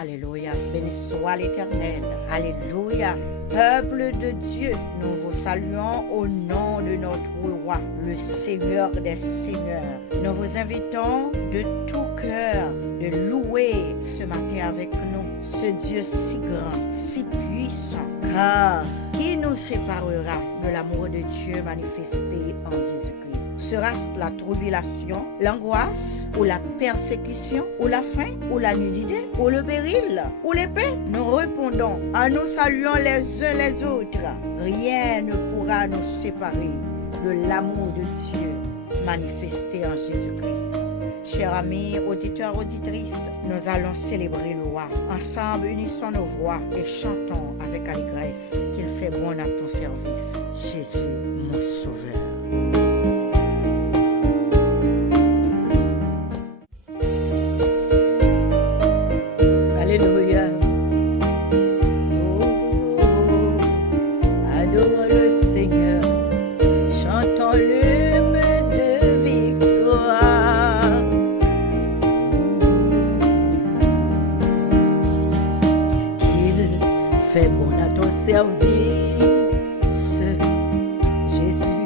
Alléluia. Béni soit l'Éternel. Alléluia. Peuple de Dieu, nous vous saluons au nom de notre roi, le Seigneur des Seigneurs. Nous vous invitons de tout cœur de louer ce matin avec nous ce Dieu si grand, si puissant, car qui nous séparera de l'amour de Dieu manifesté en Jésus-Christ? Sera-ce la tribulation, l'angoisse, ou la persécution, ou la faim, ou la nudité, ou le péril, ou l'épée? Nous répondons en nous saluant les uns les autres. Rien ne pourra nous séparer de l'amour de Dieu manifesté en Jésus-Christ. Chers amis, auditeurs, auditrices, nous allons célébrer le roi. Ensemble, unissons nos voix et chantons avec allégresse qu'il fait bon à ton service, Jésus, mon sauveur. Alléluia. Oh, adorons le Seigneur, chantons l'hymne de victoire. Qu'il fait bon à ton service, Jésus,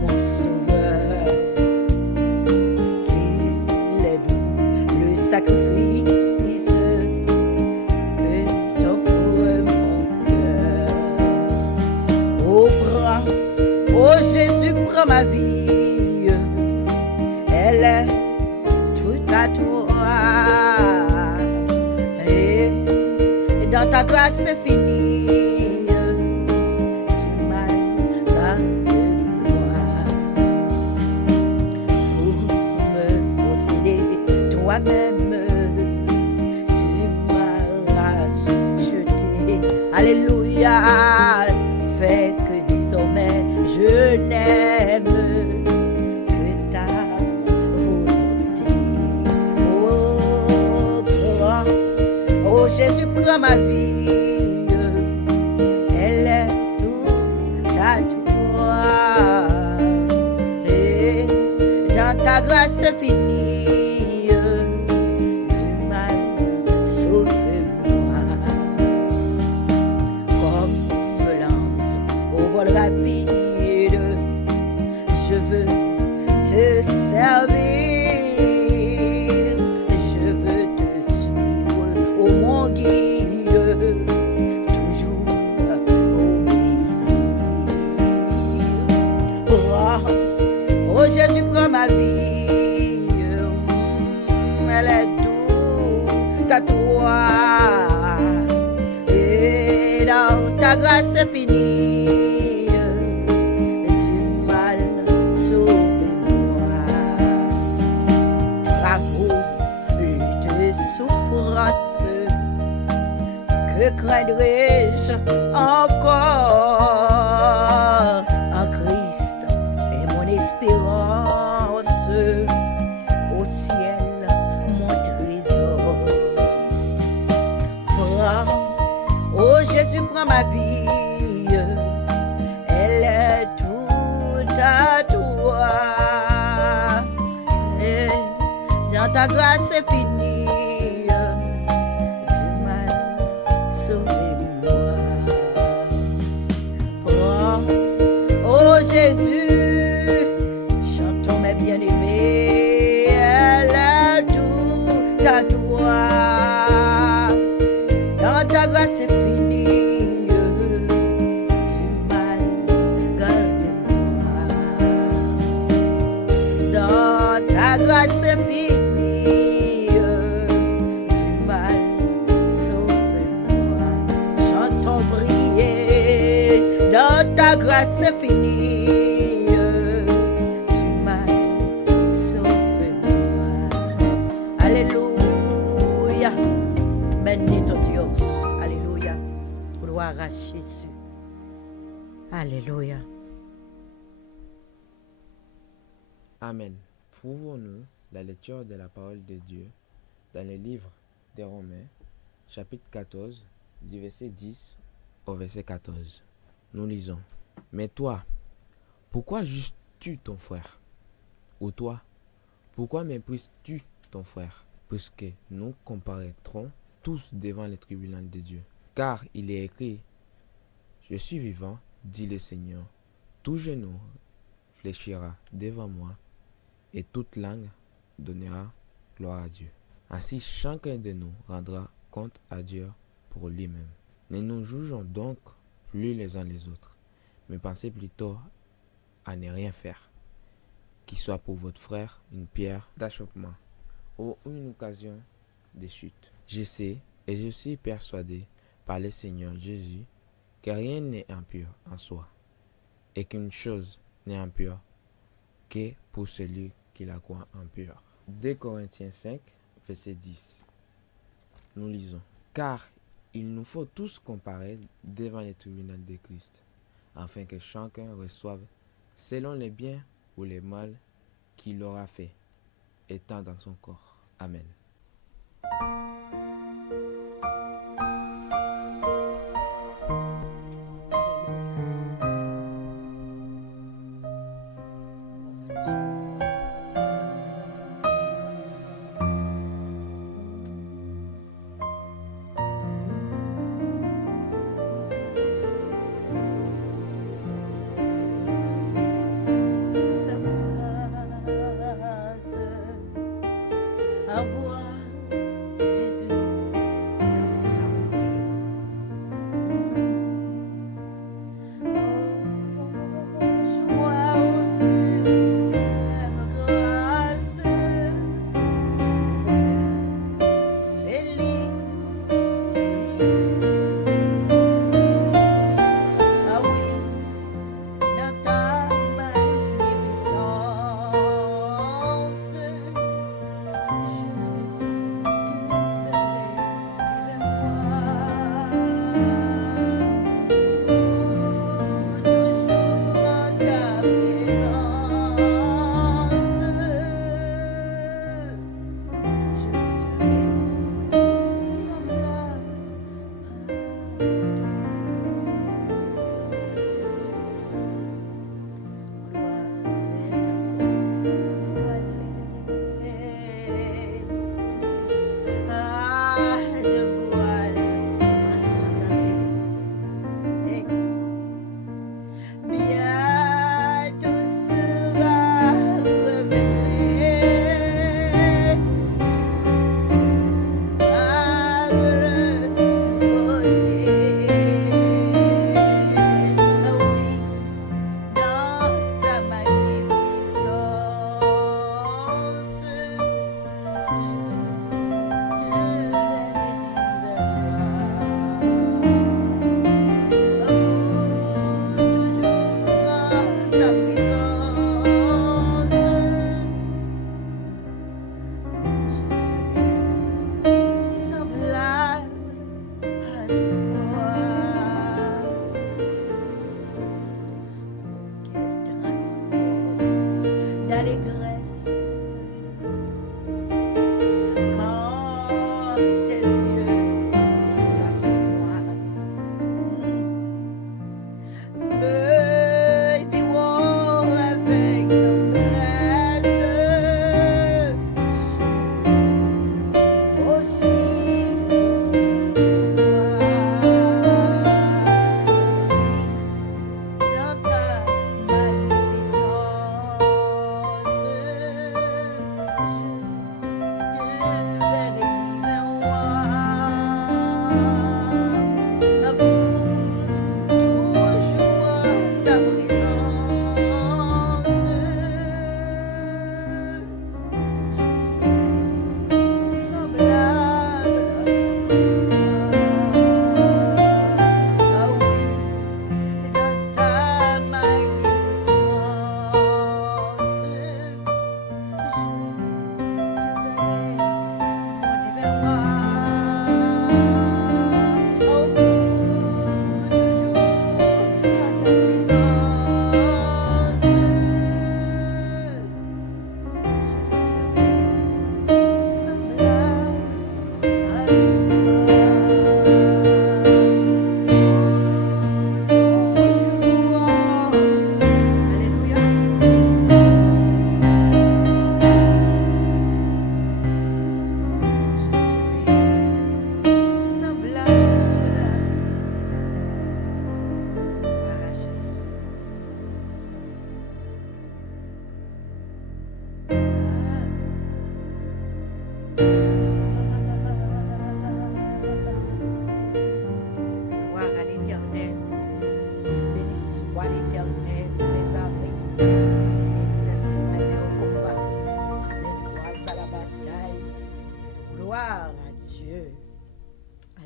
mon sauveur. Qu'il est doux le sacrifice que t'offre mon cœur. Oh Jésus, prends ma vie, elle est toute à toi. Et dans ta grâce infinie, tu m'as gardé moi. Pour me posséder toi-même, tu m'as racheté. Alléluia. Fait que désormais je n'aime que ta volonté. Oh Jésus, prends ma vie, elle est toute à toi. Et dans ta grâce infinie, tu m'as sauvé. Rapide, je veux te servir, je veux te suivre, ô mon guide, toujours obéir. Oh Jésus, prends ma vie, elle est toute à toi, et dans ta grâce infinie, que craindrai-je encore? En Christ est mon espérance, au ciel mon trésor. Oh Jésus, prends ma vie, elle est toute à toi. Et dans ta grâce infinie, Jésus, chantons mes bien-aimés, elle est toute à toi. Dans ta grâce infinie, tu m'as gardé moi. Dans ta grâce infinie, tu m'as sauvé moi. Chantons prier. Dans ta grâce infinie, bendito Dios, alléluia, gloire à Jésus, alléluia. Amen. Trouvons-nous la lecture de la parole de Dieu dans le livre des Romains, chapitre 14, du verset 10 au verset 14. Nous lisons. Mais toi, pourquoi juges-tu ton frère? Ou toi, pourquoi méprises-tu ton frère? Puisque nous comparaîtrons tous devant les tribunaux de Dieu. Car il est écrit, je suis vivant, dit le Seigneur, tout genou fléchira devant moi, et toute langue donnera gloire à Dieu. Ainsi chacun de nous rendra compte à Dieu pour lui-même. Ne nous jugeons donc plus les uns les autres, mais pensez plutôt à ne rien faire, qui soit pour votre frère une pierre d'achoppement ou une occasion de chute. Je sais et je suis persuadé par le Seigneur Jésus que rien n'est impur en soi, et qu'une chose n'est impure que pour celui qui la croit impure. 2 Corinthiens 5, verset 10. Nous lisons. Car il nous faut tous comparaître devant les tribunaux de Christ, afin que chacun reçoive selon les biens ou les mal qu'il aura fait, étant dans son corps. Amen. Avoir Jésus dans sa beauté. Oh, joie aux suprêmes grâces, félicité. Ah oui, dans ta magnificence. D'allégresse quand tes yeux glissent sur moi, me diront avec tendresse aussi dans ta magnificence.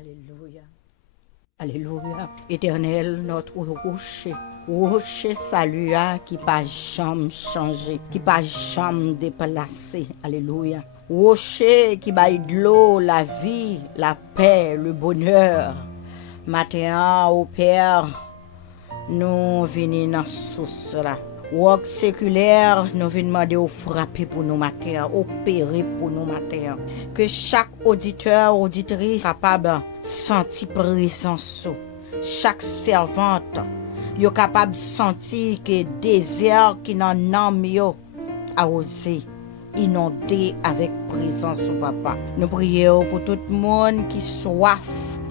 Alléluia. Alléluia. Éternel, notre rocher. Rocher salua qui pas jamais changé, qui pas jamais déplacé. Alléluia. Rocher qui baille de l'eau, la vie, la paix, le bonheur. Matin, au Père, nous venons dans source là. Work séculaire, nous venons demander au frapper pour nos matins, opérer pour nos matins. Que chaque auditeur, auditrice capable de sentir présence. Chaque servante, yo capable de sentir que désert qui n'en nomme yo a osé inonder avec présence au papa. Nous prions pour tout le monde qui soif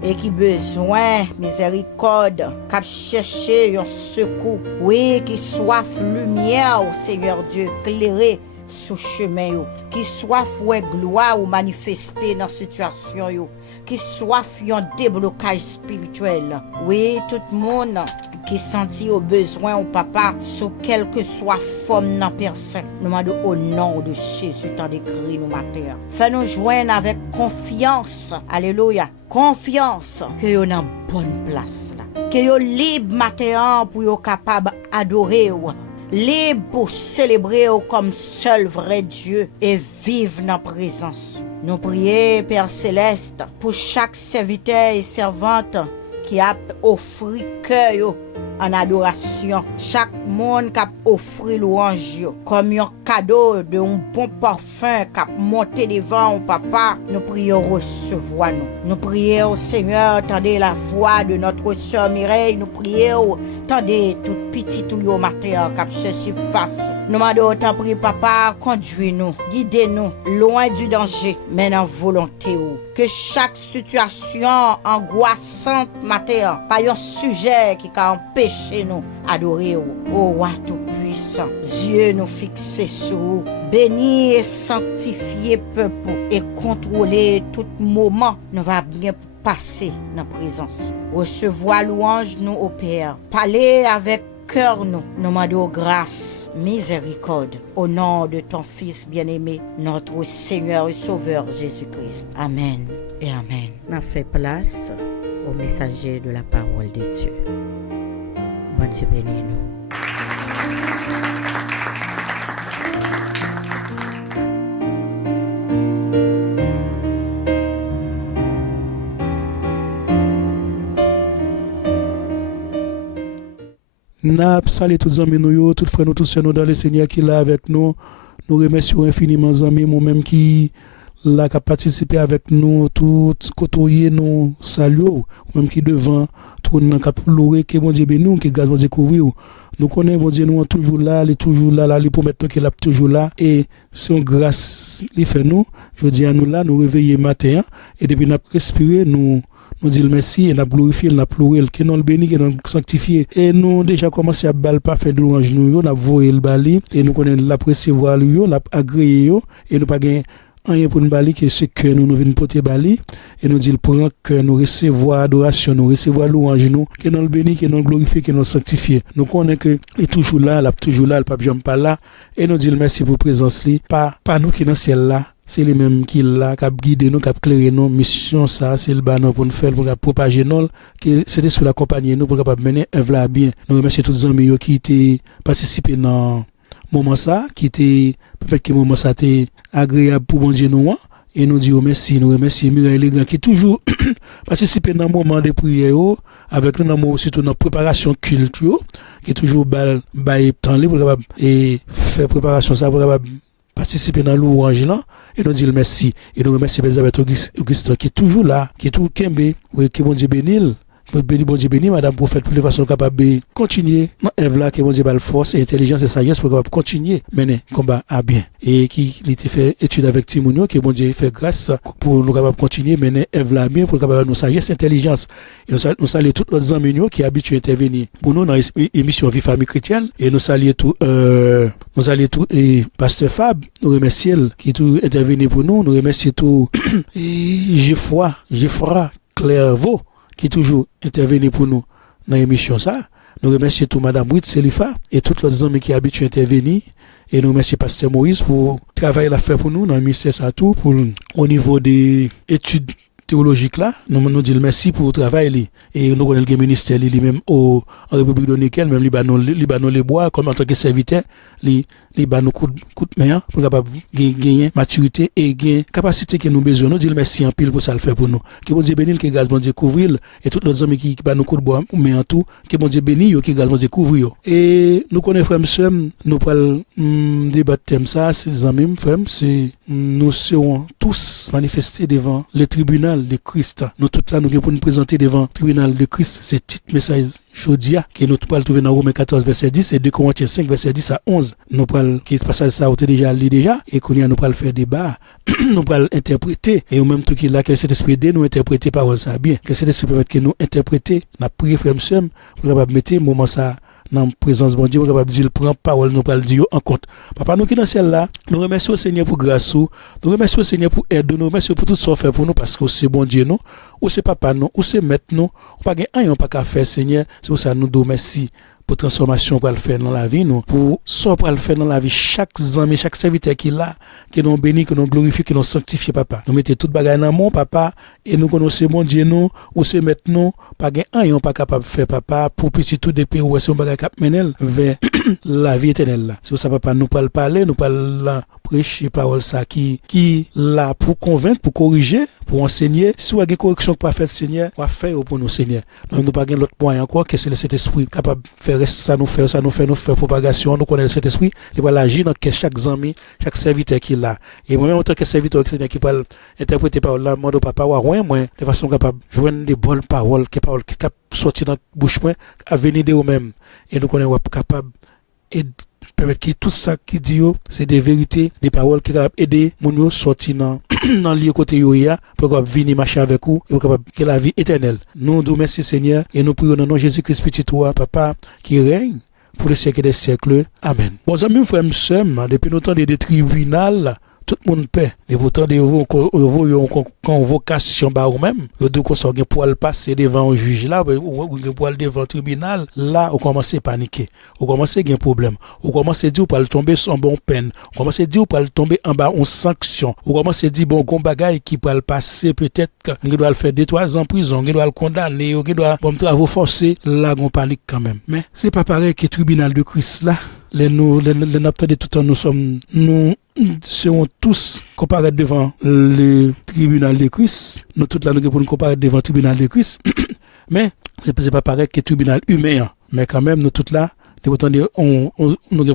et qui besoin miséricorde, qui cherche un secours. Oui, qui soif lumière au Seigneur Dieu, éclairer sous chemin yo, qui soif ouais gloire ou manifester dans situation yo, qui soif un déblocage spirituel. Oui, tout le monde qui sentit au besoin au papa sous quelle que soit forme dans personne. Nous demandons au nom de Jésus tant d'écrit nous matin. Fais-nous joindre avec confiance. Alléluia. Confiance que yo dans bonne place là. Que yo libre matin pour yo capable adorer ou libre pour célébrer comme seul vrai Dieu et vivre dans présence. Nous prions Père céleste pour chaque serviteur et servante qui a offert cœur en adoration. Chaque monde qui a offert louange comme un cadeau de un bon parfum qui a monté devant au papa. Nous prions recevoir nous. Nous prions au Seigneur, tendez la voix de notre sœur Mireille. Nous prions, tendez tout petit tout au matin qui a cherché face. Nous demandons autant prier papa, conduis-nous, guidez-nous loin du danger, mais dans volonté. Que chaque situation angoissante matin, pas un sujet qui a empêché nous adorer au roi tout-puissant. Dieu nous fixe sur vous. Béni et sanctifié peuple et contrôler tout moment. Nous va bien passer dans la présence. Recevoir louange nous au Père. Parler avec cœur nous demandons grâce, miséricorde au nom de ton Fils bien-aimé, notre Seigneur et Sauveur Jésus-Christ. Amen et Amen. On fait place au messager de la parole de Dieu. Bon Dieu bénis nous. N'a salué tous les amis nous, tous frères nous, tous sœurs nous dans le Seigneur qui est là avec nous. Nous remercions infiniment les amis, moi-même qui là qui participé avec nous, tout côtoyer nous saluer, même qui devant tout dans cap louer que bon Dieu bénisse, que grâce bon Dieu couvrir. Nous connaissons bon Dieu nous toujours là, il est toujours là, il promet nous qu'il est toujours là et c'est une grâce il fait nous. Je dis à nous là, nous réveiller matin et depuis nous respirer nous disons merci et nous glorifier, nous pleuré, que nous le bénisse, que nous le sanctifier. Et nous déjà commencé à bal pas faire de louange nous, nous voyer le bali et nous connaissons l'apprécier voir lui, l'agréer et nous pas gagner rien pour nous bali que ce que nous venons porter bali et nous dit prend que nous recevoir adoration, nous recevoir louange nous, que nous le bénisse, que nous le glorifier, que nous le sanctifier. Nous connaissons que il est toujours là, le pape jamais pas là et nous dit merci pour présence li, pas nous qui dans ciel là. C'est les mêmes qui là qui guidé nous, qui éclairé nous mission ça c'est le banon pour nous faire pour propager nous que c'était sur la compagnie nous pour capable mener œuvre là bien. Nous remercions tous les amis qui étaient participé dans moment ça qui était peut-être que moment ça était agréable pour bon Dieu nous et nous disons merci, nous remercions Mireille Legrand qui toujours participé dans moment de prière avec nous dans surtout dans préparation culte qui est toujours bail temps libre pour capable et faire préparation ça pour capable participer dans louange là et nous dire merci et nous remercions Elisabeth Augustin qui est toujours là qui est tout kembe oui que bon Dieu bénisse bon Dieu bénisse madame prophète pour de façon capable de continuer dans œuvre là que bon Dieu balle force et intelligence et sagesse pour capable continuer mener combat à bien et qui il était fait étude avec Timonio que bon Dieu fait grâce pour nous capable continuer mener œuvre là bien pour capable nous sagesse intelligence et nous saluons tous les amis qui habitués à intervenir pour nous dans l'émission Vie Famille Chrétienne et nous saluons tout et pasteur Fab nous remercions qui tout intervenir pour nous remercions tout et Geoffroy Clairvaux qui toujours intervenu pour nous dans l'émission ça. Nous remercions tout madame Ruth Selifa et tous les amis qui habituent à intervenir et nous remercions pasteur Moïse pour travailler la fait pour nous dans le ministère ça tout pour au niveau des études théologique là, nous disons merci pour le travail li. Et nous connaissons le ministère li même en République dominicaine, même Libanon les bois comme en tant que serviteur, li nous coup de main pour capable gagner maturité et gagner capacité que nous besoin. Nous disons merci en pile pour ça le faire pour nous. Que bon Dieu bénisse, que grâce bon Dieu couvrir et tous nos amis qui nous coup de bois mais en tout que bon Dieu bénisse yo, que grâce bon Dieu couvrir. Et nous connaissons frère monsieur, nous parlons débattre thème ça, ces amis frère, c'est nous serons tous manifestés devant le tribunal de Christ. Nous tous là nous pour nous présenter devant le tribunal de Christ, c'est petit message Jodia, que nous pouvons trouver dans Romains 14, verset 10 et 2 Corinthiens 5, verset 10 à 11. Nous pouvons, qui passage ça, on déjà lu déjà, et qu'on nous pouvons faire débat, nous pouvons interpréter, et au même temps qu'il a, que cet esprit de nous interpréter parole ça bien, que cet esprit permette que nous interpréter, n'a prié frère Monsieur, pour capable mettre moment ça, dans la présence de Dieu, nous capable dire, prend parole, nous pouvons dire en compte. Papa, nous qui dans celle là, nous remercions le Seigneur pour grâce, nous remercions le Seigneur pour aide, nous remercions pour tout ce qu'il fait pour nous, parce que c'est bon Dieu, nous. Ou c'est papa nous, ou c'est maître nous, ou pas rien pas qu'à faire Seigneur, c'est pour ça nous disons merci pour transformation qu'on va faire dans la vie nous, pour ça qu'on va faire dans la vie chaque ami, chaque serviteur qui là, que nous bénit, que nous glorifie, que nous sanctifie papa. Nous mettons toute bagaille dans mon papa et nous connaissons mon Dieu nous, ou c'est maître nous, pas rien pas capable de faire papa pour petit tout depuis où c'est un bagaille cap menel vers la vie éternelle là. C'est pour ça papa nous parler, nous parle prêcher parole ça qui là pour convaincre, pour corriger, pour enseigner. Si vous avez une correction pas faite Seigneur, on va faire pour nous Seigneur. Donc nous pas gain l'autre point encore que c'est le Saint-Esprit capable de faire ça nous faire propagation, nous connaissons le Saint-Esprit, il va agir dans chaque ami, chaque serviteur qui là. Et moi même en tant que serviteur qui parle interpréter parole là, moi papa wa moins de façon capable joindre des bonnes paroles, que parole qui sortir dans bouche point à venir de eux-mêmes. Et nous connaissons capable et permettre que tout ça qui dit c'est des vérités, des paroles qui peuvent aider mon sortir dans lieu côté yoya pour venir marcher avec vous et pour capable que la vie éternelle. Nous nous merci Seigneur et nous prions dans nom Jésus-Christ petit toi papa qui règne pour les siècles des siècles. Amen. Bon amis frères et sœurs, depuis nos temps des tribunaux tout le monde paie. Et pourtant, des convocation par eux-mêmes, de qu'on soit pour le passer devant un juge là, ou pour aller devant le tribunal, là, on commence à paniquer. On commence à avoir un problème. On commence à dire, on peut tomber en bonne peine. On commence à dire, on peut tomber en bas en sanction. On commence à dire, bon, on bagaille qui peut le passer, peut-être, on doit le faire 2-3 ans en prison, on doit le condamner, on doit, bon, travaux forcés, là, on panique quand même. Mais c'est pas pareil que le tribunal de Christ là. Les naptades de tout temps, nous serons tous comparés devant le tribunal de Christ. Nous tous là, nous pouvons comparer devant le tribunal de Christ. Mais c'est pas pareil que le tribunal humain. Mais quand même, nous tous là, nous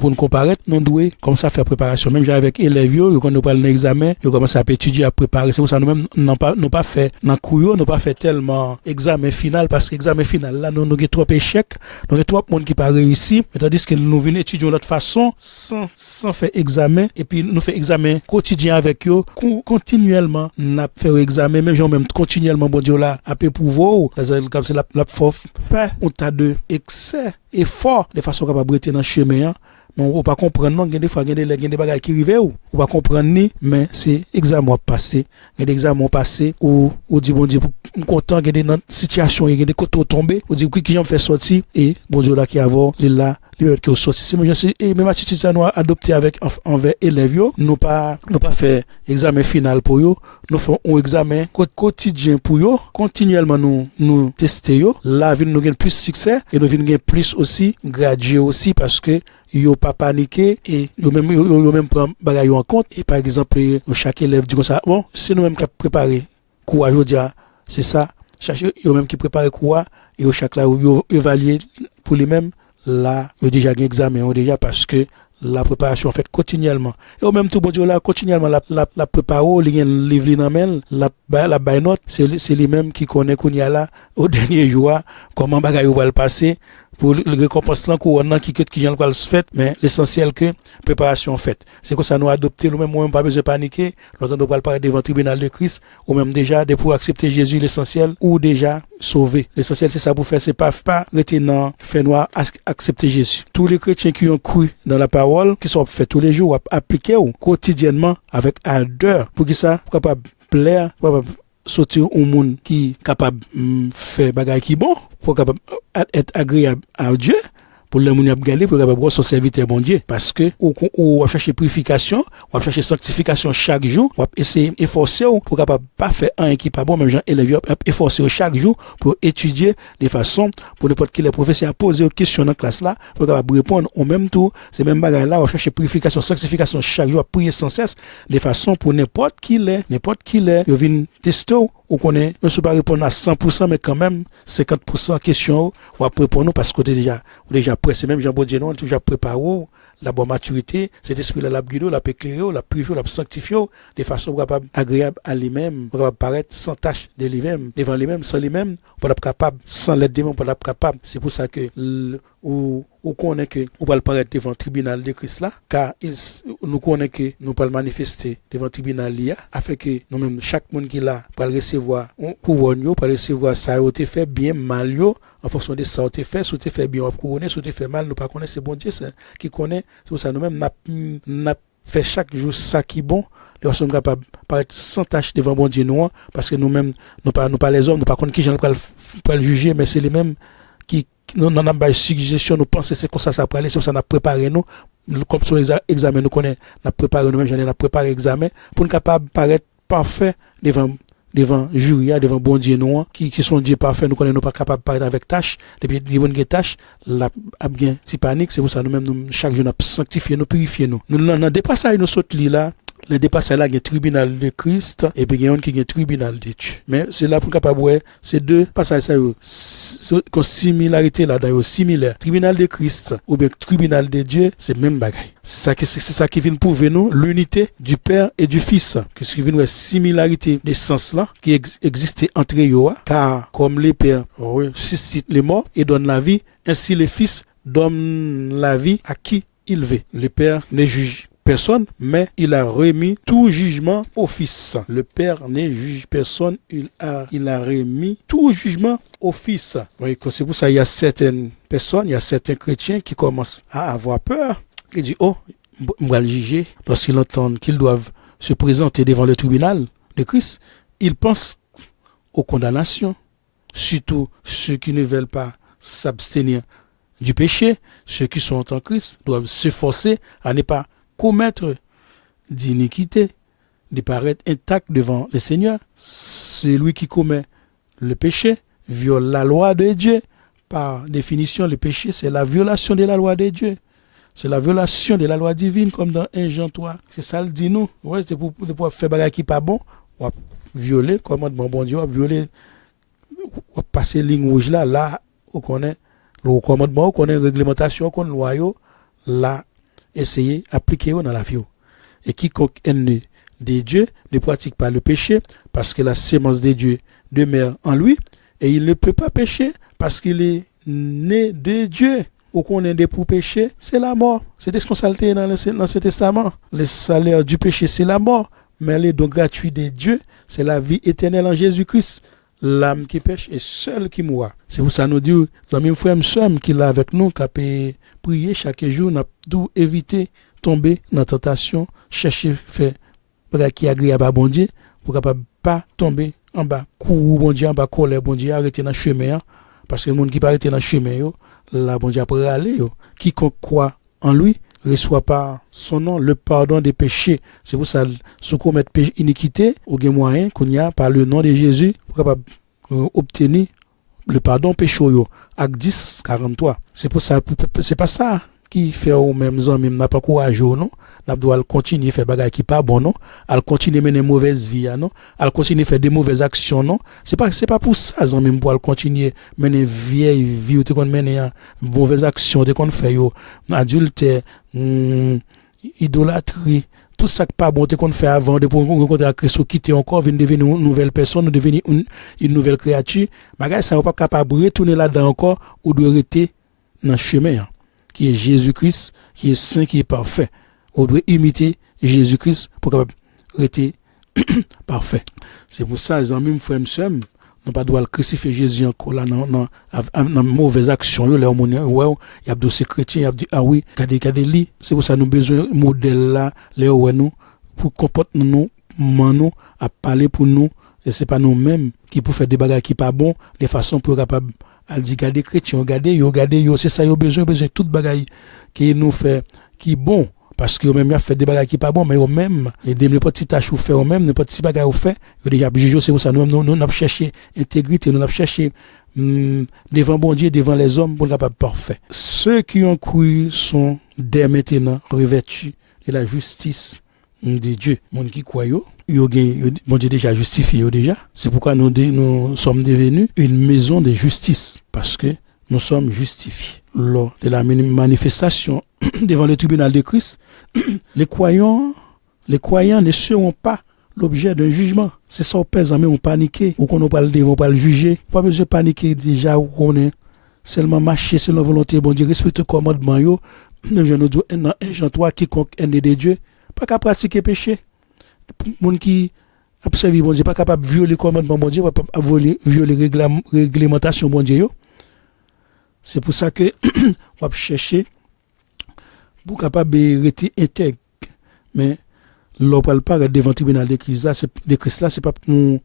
pour nous comparer, nous devons comme ça faire préparation. Même avec les élèves, quand nous parlons d'examen, nous commençons à étudier, à préparer. C'est pour ça que nous-mêmes, nous pas fait, dans le nous pas fait tellement examen final, parce que l'examen final, là, nous avons trop d'échecs, nous avons trop de monde qui pas réussi, tandis que nous venons étudier de l'autre façon, sans faire examen, et puis nous faisons examen quotidien avec eux, continuellement, nous faisons examen, même même continuellement, bon Dieu, là, à peu pouvoir, comme c'est la fait, on t'a de excès, effort, de façon capable de dans le chemin, mais on ne peut pas comprendre, non, il y a des fois, il y a des bagages qui arrivent, on ne peut pas comprendre, ni, mais c'est examen passé, il y a des examens passés, où on dit, bon Dieu, content, il y a des situations, il y a des côtés tombés, on dit, qui j'en fais sortir, et bon Dieu, là, qui avant, il est là, qui sorti. Et même attitude ça nous adopté avec envers élèves, nous pas fait examen final pour eux, nous faisons un examen quotidien pour eux, continuellement nous tester yo, là nous gagne plus succès et nous gagne plus aussi graduer aussi parce que yo pas paniqué et yo même prend bagaille en compte et par exemple chaque élève dit comme ça bon c'est nous même qui préparer cours aujourd'hui c'est ça chaque yo même qui préparer cours et chaque là yo évaluer pour les mêmes là, il y a déjà un examen, déjà parce que la préparation fait continuellement. Et au même tout, bon Dieu, là, continuellement, la préparation, il y a un livre dans mail, la baille note, c'est les mêmes qui connaissent qu'on y a là, au dernier jour, comment bagaille va le passer, pour le récompense là, qui vient le fait, mais l'essentiel que préparation faite. C'est que ça nous a adopté, nous-mêmes, moi, pas besoin de paniquer, nous ne pas parler devant le tribunal de Christ, ou même déjà, pour accepter Jésus, l'essentiel, ou déjà, sauver. L'essentiel, c'est ça pour faire, c'est pas rester dans fait noir, accepter Jésus. Tous les chrétiens qui ont cru dans la parole, qui sont faits tous les jours, appliqués quotidiennement, avec ardeur, pour que ça, capable plaire, capable sortir au monde qui est capable de faire bagaille qui bon, pour capable être agréable à Dieu, pour le monde a gagné pour capable son serviteur bon Dieu parce que on va chercher purification, on va chercher sanctification chaque jour, on va essayer efforcer pour capable pas faire un qui pas bon même gens élève efforcer chaque jour pour étudier de façon pour n'importe quel professeur a poser une question dans classe là pour capable répondre au même tour, c'est même bagarre là on va chercher purification, sanctification chaque jour, prier sans cesse de façon pour n'importe qui l'est, yo vinn tester ou connaît ne peut pas répondre à 100% mais quand même 50% question ou après pour nous parce que déjà pressé même Jean Baudier non toujours préparé la bonne maturité cet esprit là la guider la éclairer la purifier la sanctifier de façon capable agréable à lui-même pour capable paraître sans tache de lui-même devant lui-même sans lui-même pour être capable sans l'aide de lui-même pour être capable c'est pour ça que ou connaît que on va paraître devant le tribunal de Christ là car nous connaît que nous pas manifester devant le tribunal là afin que nous même chaque monde qui là pour recevoir pouvoir pour recevoir ça a été fait bien mal yo en fonction de ça a fait soit fait bien couronné soit fait mal nous pas connaître c'est bon Dieu c'est qui connaît c'est pour ça nous même n'a fait chaque jour ça qui bon nous sommes capables paraître sans tâche devant bon Dieu nous parce que nous même nous pas les hommes nous pas connaître qui gens pour le juger mais c'est les mêmes qui nous n'avons pas suggestion nous penser c'est comme ça ça pour aller c'est pour ça n'a préparé nous comme sur examen nous connaît n'a préparé nous même j'en ai préparé examen pour nous capable paraître parfait devant jury devant bon Dieu nous qui sont Dieu parfait nous connaît nous pas capable paraître avec tâche depuis les bonnes tâches la a bien petit panique c'est pour ça nous même nous chaque jour nous sanctifier nous purifier nous dans dépassage nous saute là le dépassage là il y a tribunal de Christ et puis il y a un qui est tribunal de Dieu mais c'est là pour capable ouais c'est deux passages ça con similarité là dans similaire tribunal de Christ ou bien tribunal de Dieu c'est même bagaille c'est ça qui vient prouver nous l'unité du Père et du Fils que ce qui vient similarité de sens là qui existait entre eux car comme les pères ressuscitent les morts et donnent la vie ainsi les fils donnent la vie à qui il veut le Père ne juge personne, mais il a remis tout jugement au Fils. Le Père ne juge personne, il a remis tout jugement au Fils. Oui, c'est pour ça il y a certaines personnes, il y a certains chrétiens qui commencent à avoir peur, qui disent oh, on va le juger lorsqu'ils entendent qu'ils doivent se présenter devant le tribunal de Christ. Ils pensent aux condamnations, surtout ceux qui ne veulent pas s'abstenir du péché, ceux qui sont en Christ doivent s'efforcer à ne pas commettre d'iniquité, de paraître intact devant le Seigneur. Celui qui commet le péché viole la loi de Dieu. Par définition, le péché, c'est la violation de la loi de Dieu. C'est la violation de la loi divine, comme dans 1 Jean 3. C'est ça le dit nous. Ouais, c'est pour faire bagarre qui pas bon, on va violer, commandement bon Dieu, on va violer, on va passer ligne rouge là, on connaît le commandement, on connaît réglementation, on connaît loi, là, essayer d'appliquer dans la vie. Et quiconque est né de Dieu ne pratique pas le péché parce que la sémence de Dieu demeure en lui et il ne peut pas pécher parce qu'il est né de Dieu. Ou qu'on est né pour pécher, c'est la mort. C'est ce qu'on s'altère dans l'Ancien Testament. Le salaire du péché, c'est la mort. Mais le don gratuit de Dieu, c'est la vie éternelle en Jésus-Christ. L'âme qui pêche est seule qui mourra. C'est pour ça nous dit, dans mes frères et sœurs qui là avec nous, qui peut prier chaque jour, n'a d'où éviter tomber dans la tentation, chercher faire qui est agréable à bon Dieu, pour capable pas tomber en bas, courir bon Dieu, en bas colère bon Dieu, arrêter dans le chemin, parce que le monde qui peut arrêter dans le chemin, là bon Dieu après aller, quiconque croit en lui, reçoit par son nom le pardon des péchés. C'est pour ça, si on commet iniquité, on a moyen qu'on y a par le nom de Jésus pour capable obtenir le pardon péché. Acte 10, 43. C'est pour ça, c'est pas ça qui fait aux mêmes amis, n'a pas courage, non? N'a doit continuer faire bagaille qui pas bon, non? Elle continue mener mauvaise vie, non? Elle continue faire des mauvaises actions, non? C'est pas pour ça, amis, pour continuer mener vieille vie ou te qu'on mener mauvaise action, te qu'on fait adultère, idolâtrie, tout ça qui pas bon te qu'on fait avant de pour rencontrer Christ quitter encore venir devenir une nouvelle personne, devenir une nouvelle créature. Bagaille ça pas capable de retourner là-dedans encore ou de rester dans le chemin qui est Jésus-Christ, qui est saint, qui est parfait. On doit imiter Jésus-Christ pour capable rester parfait. C'est pour ça les amis frères et sœurs, on pas doit crucifier Jésus encore là dans mauvaise action là on ouais il y a d'autres chrétiens il y a dit ah oui regardez lui c'est pour ça nous besoin modèle là les ouais nous pour comporter nous nous à parler pour nous et c'est pas nous mêmes qui pour faire des bagages qui pas bon de façon pour capable elle dit garder chrétien, garder yo, c'est ça yo besoin toute bagaille qui nous fait qui bon parce que même y a fait des bagages qui pas bon mais eux même et des petites tâches ou fait eux même des petits bagages ou fait yo déjà juger c'est pour ça nous chercher intégrité nous chercher devant bon Dieu devant les hommes pour capable parfait. Ceux qui ont cru sont dès maintenant revêtus de la justice de Dieu. Monde qui croit yo bon Dieu déjà justifié déjà. C'est pourquoi nous sommes devenus une maison de justice parce que nous sommes justifiés. Lors de la manifestation devant le tribunal de Christ, les croyants ne seront pas l'objet d'un jugement. C'est ça, mais on paniquer, ou qu'on pas le juger. Pas besoin de paniquer déjà, ou qu'on est seulement marcher selon la volonté, bon Dieu, respecter le commandement, yo. Même je nous dis, dans 1 Jean 3, quiconque est né de Dieu, pas qu'à pratiquer péché. Moun qui observe, bon Dieu, pas capable de violer le commandement, bon Dieu, pas violer réglementation, bon Dieu, yo. C'est pour ça que on va chercher pour capable de rester intègre. Mais l'on parle pas devant le tribunal de Christ là, c'est pas un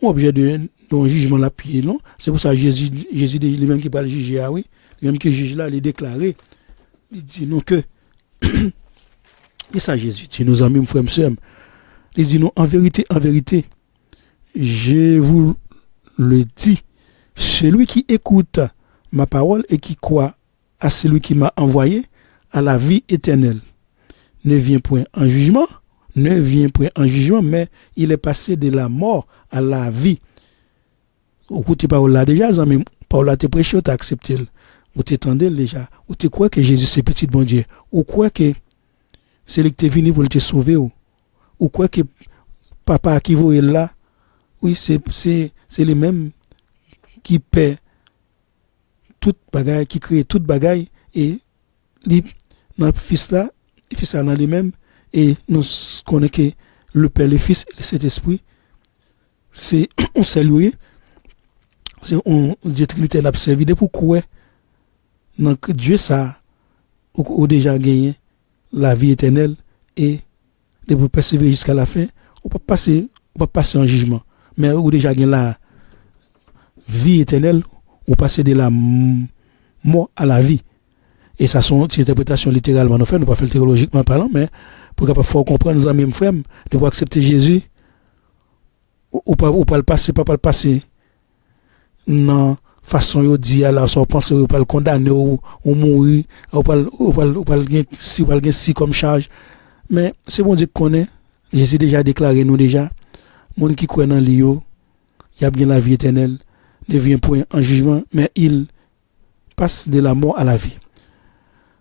objet de jugement là pied non. C'est pour ça que Jésus lui-même qui parle juger ah oui, lui-même qui juge là, il déclaré, il dit non que et ça Jésus dit nos amis frères sœurs, il dit non en vérité, je vous le dis, celui qui écoute ma parole et qui croit à celui qui m'a envoyé à la vie éternelle ne vient point en jugement, mais il est passé de la mort à la vie. Ou côté parole là déjà, amis, parole là te prêché, tu as accepté, ou t'étendais déjà, ou tu crois que Jésus c'est petit bon Dieu, ou crois que c'est lui qui est venu pour te sauver, ou crois que papa qui voit là, oui c'est les mêmes qui paient toute bagaille, qui crée toute bagaille et dans le fils là dans lui-même et nous connaissons que le Père, le Fils et le Saint-Esprit c'est on salue c'est on Dieu Trinité n'a servi pourquoi donc Dieu ça ou déjà gagné la vie éternelle et de pour persévérer jusqu'à la fin on pas passer en jugement mais ou déjà gagné la vie éternelle ou passer de la mort à la vie. Et ça sont une interprétation littéralement nous pas faire théologiquement parlant mais pour capable faut comprendre nos amis frères de pouvoir accepter Jésus ou pas le passer pas le passer non façon yo dit là sans penser ou pas le condamner ou mourir ou pas si comme charge mais c'est bon Dieu connaît Jésus déjà déclaré nous déjà monde qui croit dans lui yo il y a bien la vie éternelle ne vient point en jugement, mais il passe de la mort à la vie.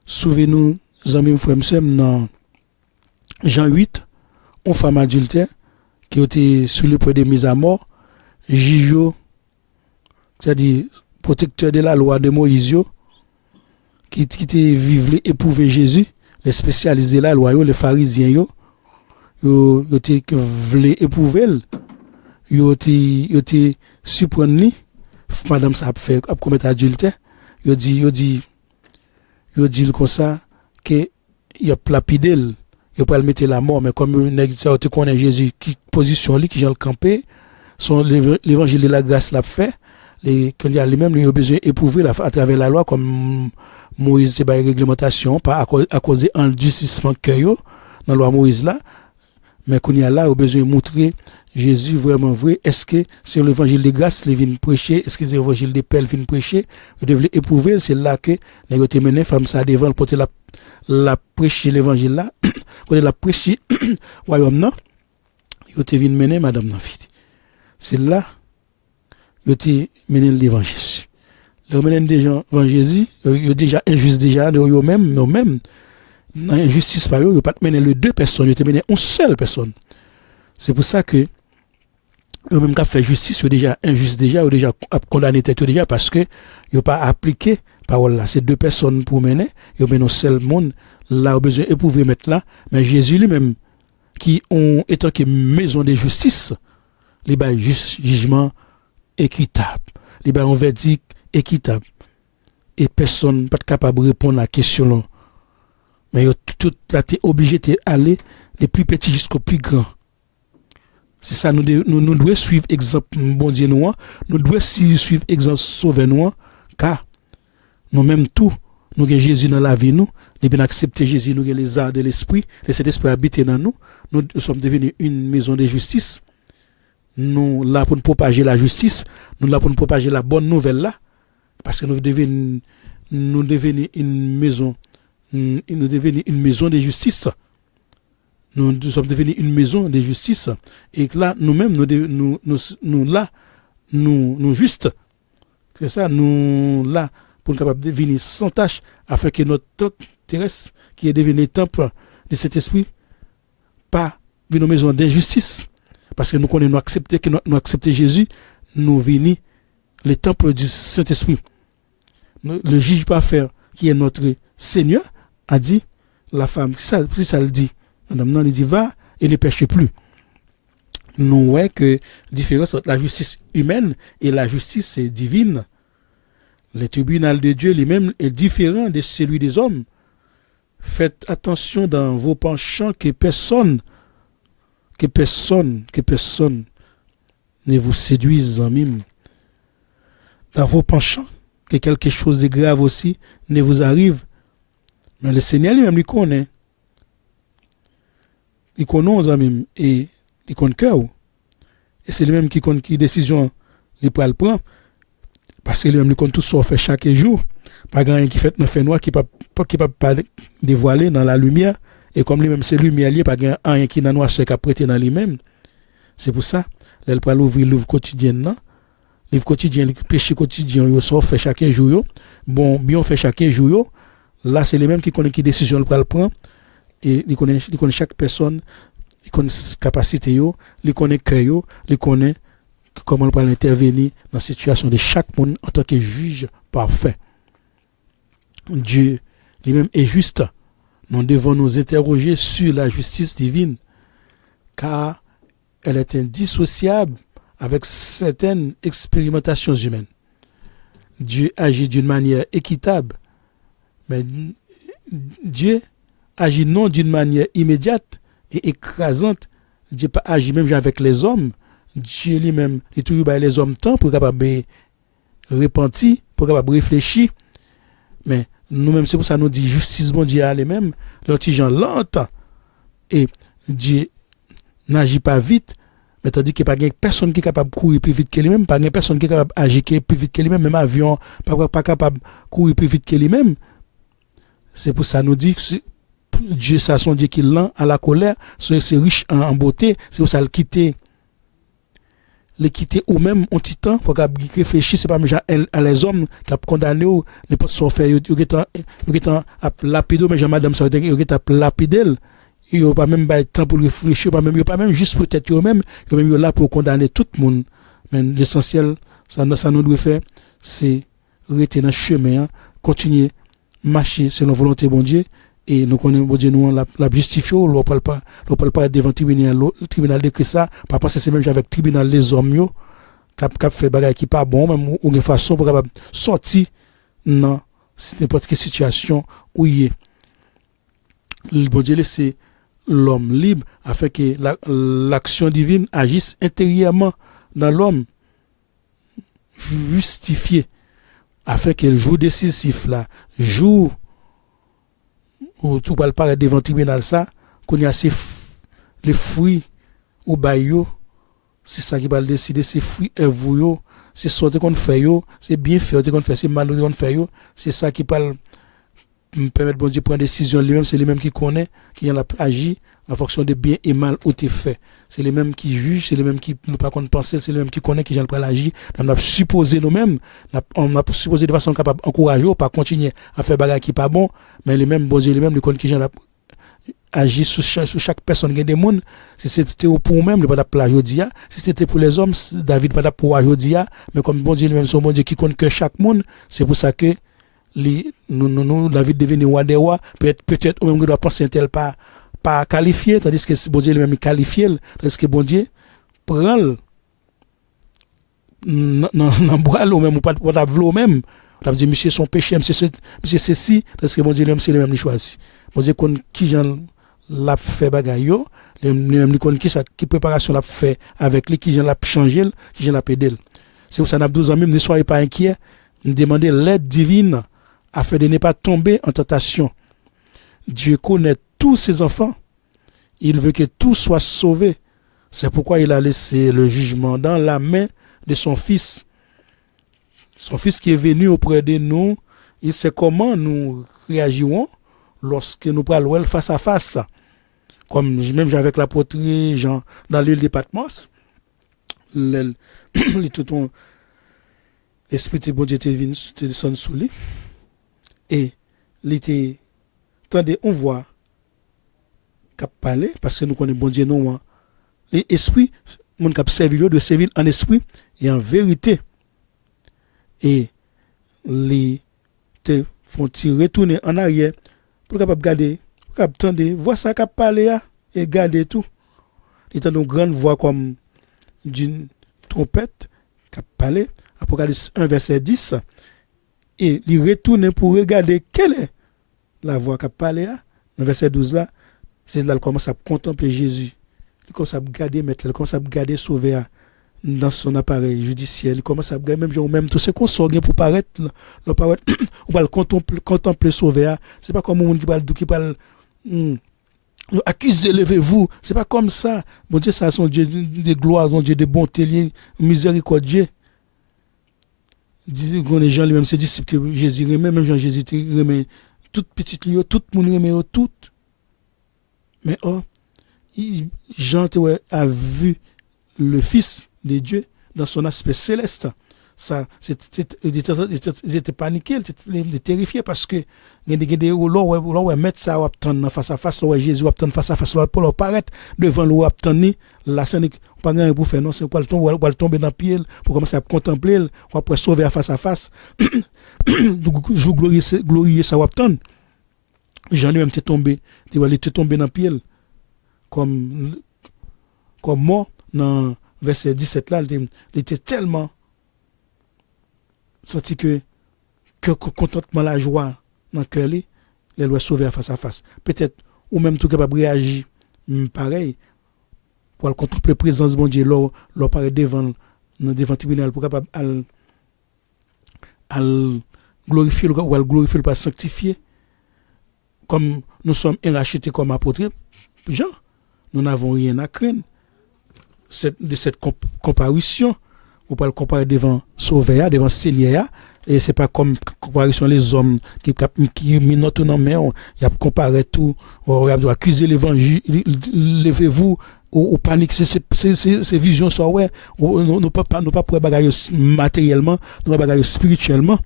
Souvenez-nous, amis frères, dans Jean 8, une femme adultère qui était sur le point de mise à mort, Jijo, c'est-à-dire protecteur de la loi de Moïse, qui était vivre éprouver Jésus, les spécialistes de la loi, les pharisiens, ils voulaient éprouver, ils étaient surprenus. Madame ça a commettre adultère, il dit comme ça que il a lapidé, il pas le mettre la mort mais comme nèg ça te connaît Jésus qui position lui qui Jean le camper son l'évangile de la grâce l'a fait les qu'il y a lui-même il a besoin éprouver à travers la loi comme Moïse c'est pas réglementation pas à cause endurcissement cœur dans la loi Moïse là mais qu'on y a là il a besoin montrer Jésus vraiment vrai est-ce que c'est l'évangile de grâce les vient prêcher est-ce que c'est l'évangile de paix vient prêcher vous devez éprouver c'est là que les ont mené femme ça devant pour la prêcher l'évangile là pour la prêcher royaume non ils ont vient mener madame Nafidi c'est là ils ont mené l'évangile les mené des gens devant Jésus ils déjà injuste déjà eux même dans injustice par eux ils pas mené les deux personnes ils ont mené une seule personne c'est pour ça que eux même qui fait justice, eux déjà injuste déjà, eux déjà condamné tête déjà parce que ils pas appliqué parole là. C'est deux personnes pour mener, ils mènent au seul monde là au besoin éprouver mettre là, mais Jésus lui-même qui ont étant que maison de justice, les bail jugement équitable, les bail un verdict équitable et personne pas capable de répondre à la question là. Mais tout là t'es obligé d'aller des plus petits jusqu'au plus grand. C'est ça, nous devons suivre exemple bon Dieu nous devons suivre exemple sauveur nous Car nous-mêmes tout, nous avons Jésus dans la vie, nous avons accepté Jésus, nous avons les arts de l'esprit, et cet esprit habite dans nous. Nous sommes devenus une maison de justice. Nous là pour propager la justice, nous là pour propager la bonne nouvelle là, parce que nous devenons une maison, nous devenons une maison de justice. Nous sommes devenus une maison de justice, et là nous-mêmes nous là nous justes. C'est ça, nous là pour nous capable de devenir sans tâche, afin que notre temple terrestre, qui est devenu temple de cet esprit, pas une maison d'injustice. Parce que nous connaissons, nous accepter Jésus, nous venons le temple du Saint-Esprit. Le juge parfait, qui est notre Seigneur, a dit, la femme, si ça le dit, madame, non, il dit, va et ne péchez plus. Nous voyons que la différence entre la justice humaine et la justice divine. Le tribunal de Dieu lui-même est différent de celui des hommes. Faites attention dans vos penchants que personne ne vous séduise en mime. Dans vos penchants, que quelque chose de grave aussi ne vous arrive. Mais le Seigneur lui-même, il connaît. Il connaît aux amis et il connaît cœur. Et c'est lui-même qui connaît qui décision il peut le prendre. Parce que lui-même, il connaît tout ce qu'on fait chaque jour. Pas grand-chose qui fait dans le fait noir qui ne peut pas dévoiler dans la lumière. Et comme lui-même, c'est lumière, il n'y a pas rien qui n'a noir ce qu'a prêté dans lui-même. C'est pour ça, là, il peut ouvrir le livre quotidien. Le livre quotidien, le péché quotidien, il fait chaque jour. Bon, bien fait chaque jour. Là, c'est lui-même qui connaît qui décision il peut le prendre. Et il connaît chaque personne, il connaît sa capacité, il connaît cœur, il connaît comment il peut intervenir dans la situation de chaque monde en tant que juge parfait. Dieu lui-même est juste. Nous devons nous interroger sur la justice divine, car elle est indissociable avec certaines expérimentations humaines. Dieu agit d'une manière équitable, mais Dieu agit non d'une manière immédiate et écrasante. Dieu pas agit même avec les hommes. Dieu lui-même est toujours par les hommes temps pour capable repentir, pour capable réfléchir. Mais nous-mêmes, c'est pour ça que nous disons justice, bon Dieu, elle-même, l'autre gens longtemps. Et Dieu n'agit pas vite, mais tandis qu'il n'y a pas personne qui est capable de courir plus vite que lui-même, pas personne qui est capable d'agir plus vite que lui-même, même avion, pas capable de courir plus vite que lui-même. C'est pour ça que nous disons que Dieu, c'est son Dieu qui est lent à la colère, c'est riche en beauté, c'est pour ça qu'il les quitter ou même un petit temps pour réfléchir, c'est pas même à les hommes qui ont condamné ou n'importe quoi faire, ils ont lapidé, mais madame ça ils ont lapidé, ils n'ont pas même temps pour réfléchir, ils n'ont pas même juste peut-être eux-mêmes, ils sont même là pour condamner tout le monde. Mais l'essentiel, ça nous doit faire, c'est rester dans le chemin, continuer marcher selon la volonté de Dieu. Et nous connaissons, bon Dieu, nous, la justifié, nous ne parle pas devant le tribunal de Christ, pas penser c'est même avec le tribunal des hommes, qui a fait des choses qui ne sont pas bon, même ou de façon pour sortir dans n'importe quelle situation où il est. Le bon Dieu laisse l'homme libre afin que l'action divine agisse intérieurement dans l'homme, justifié, afin que le jour décisif, là, jour ou tout va le paraître devant le tribunal ça, qu'on y a les fruits ou baillot, c'est ça qui va le décider, c'est fruits et vous, c'est sorte qu'on fait, c'est bien fait qu'on fait, c'est mal qu'on fait, c'est ça qui va me permettre bon Dieu prendre décision lui-même, c'est lui-même qui connaît, qui a agi en fonction de bien et mal où tu fait. C'est les mêmes qui jugent, c'est les mêmes qui ne pas penser, c'est les mêmes qui connaissent qui j'ai le agir. On a supposé nous-mêmes, on a supposé de façon capable d'encourager, pas continuer à faire bagarre qui pas bon, mais les mêmes bon Dieu, les mêmes qui connaissent qui j'ai agir sur chaque personne qui a des mondes. Si c'était pour nous-mêmes, le pas pour aujourd'hui. Si c'était pour les hommes, David pas pour aujourd'hui, mais comme bon Dieu lui-même son bon Dieu qui connaît que chaque monde, c'est pour ça que nous David devenu roi des rois, peut-être même doit penser tel pas qualifié, tandis que bon Dieu lui-même qualifié, tandis que bon Dieu prend dans bois ou même ou pas vlo même, on dit monsieur son péché, monsieur ceci, tandis que bon Dieu lui-même c'est lui-même choisi. Bon Dieu connaît qui Jean l'a fait bagaille yo, lui-même connaît qui préparation l'a fait avec lui, qui Jean l'a changé, qui Jean l'a pédé. C'est pour ça n'a 12 ans même ne soyez pas inquiets. nous demander l'aide divine afin de ne pas tomber en tentation. Dieu connaît tous ses enfants. Il veut que tous soient sauvés. C'est pourquoi il a laissé le jugement dans la main de son Fils. Son Fils qui est venu auprès de nous, il sait comment nous réagirons lorsque nous parlons face à face. Comme même avec l'apôtre Jean dans l'île de Patmos, l'Esprit de bon Dieu était venu sous lui. Et il était, attendez, on voit qu'il parler, parce que nous connaissons bon Dieu, non, l'esprit, mon cap servir de servir en esprit et en vérité. Et les te font retourner en arrière pour capable garder, pour capable attendre, voir ça cap parler et garder tout. Il entend une grande voix comme d'une trompette cap parler. Apocalypse 1 verset 10 et il retourne pour regarder quelle est la voix cap parler. Dans verset 12 là, c'est là qu'il commence à contempler Jésus. Il commence à regarder maître, il commence à regarder sauver dans son appareil judiciaire, il commence à regarder même tout ce qu'on sort pour paraître on va le contempler sauver. C'est pas comme un monde qui parle accusez, levez-vous, c'est pas comme ça. Bon Dieu, ça son Dieu de gloire, son Dieu de bonté, miséricordieux. Disait que les gens lui-même ses disciples que Jésus remet, même Jean Jésus remet toute petite lieu, tout le monde remet tout. Mais Jean a vu le Fils de Dieu dans son aspect céleste. Ça, ils étaient paniqués, ils étaient terrifiés parce que là mettre ça face à face, là Jésus face à face, là pour leur paraître devant le la scène pas rien pour faire non, c'est quoi le tomber dans pied pour commencer à contempler, après sauver face à face. Je glorifier ça attendre. Jean lui-même était tombé dans pied comme moi dans verset 17 là, il était tellement senti que contentement, la joie dans le cœur, les lois sauver face à face. Peut-être, ou même tout capable de réagir pareil, pour contempler la présence de bon Dieu, leur paraît devant le tribunal, pour capable à glorifier ou à le glorifier, pas sanctifier. Comme nous sommes rachetés comme apôtres, Jean, nous n'avons rien à craindre de cette comparution. On peut le comparer devant Sauveur, devant Seigneur, et c'est pas comme comparaison les hommes qui minotent dans main, il y a comparé tout, on a accuser l'évangile, levez-vous ou panique, ces visions soit ouais, nous pas pour bagaille matériellement, nous bagaille spirituellement,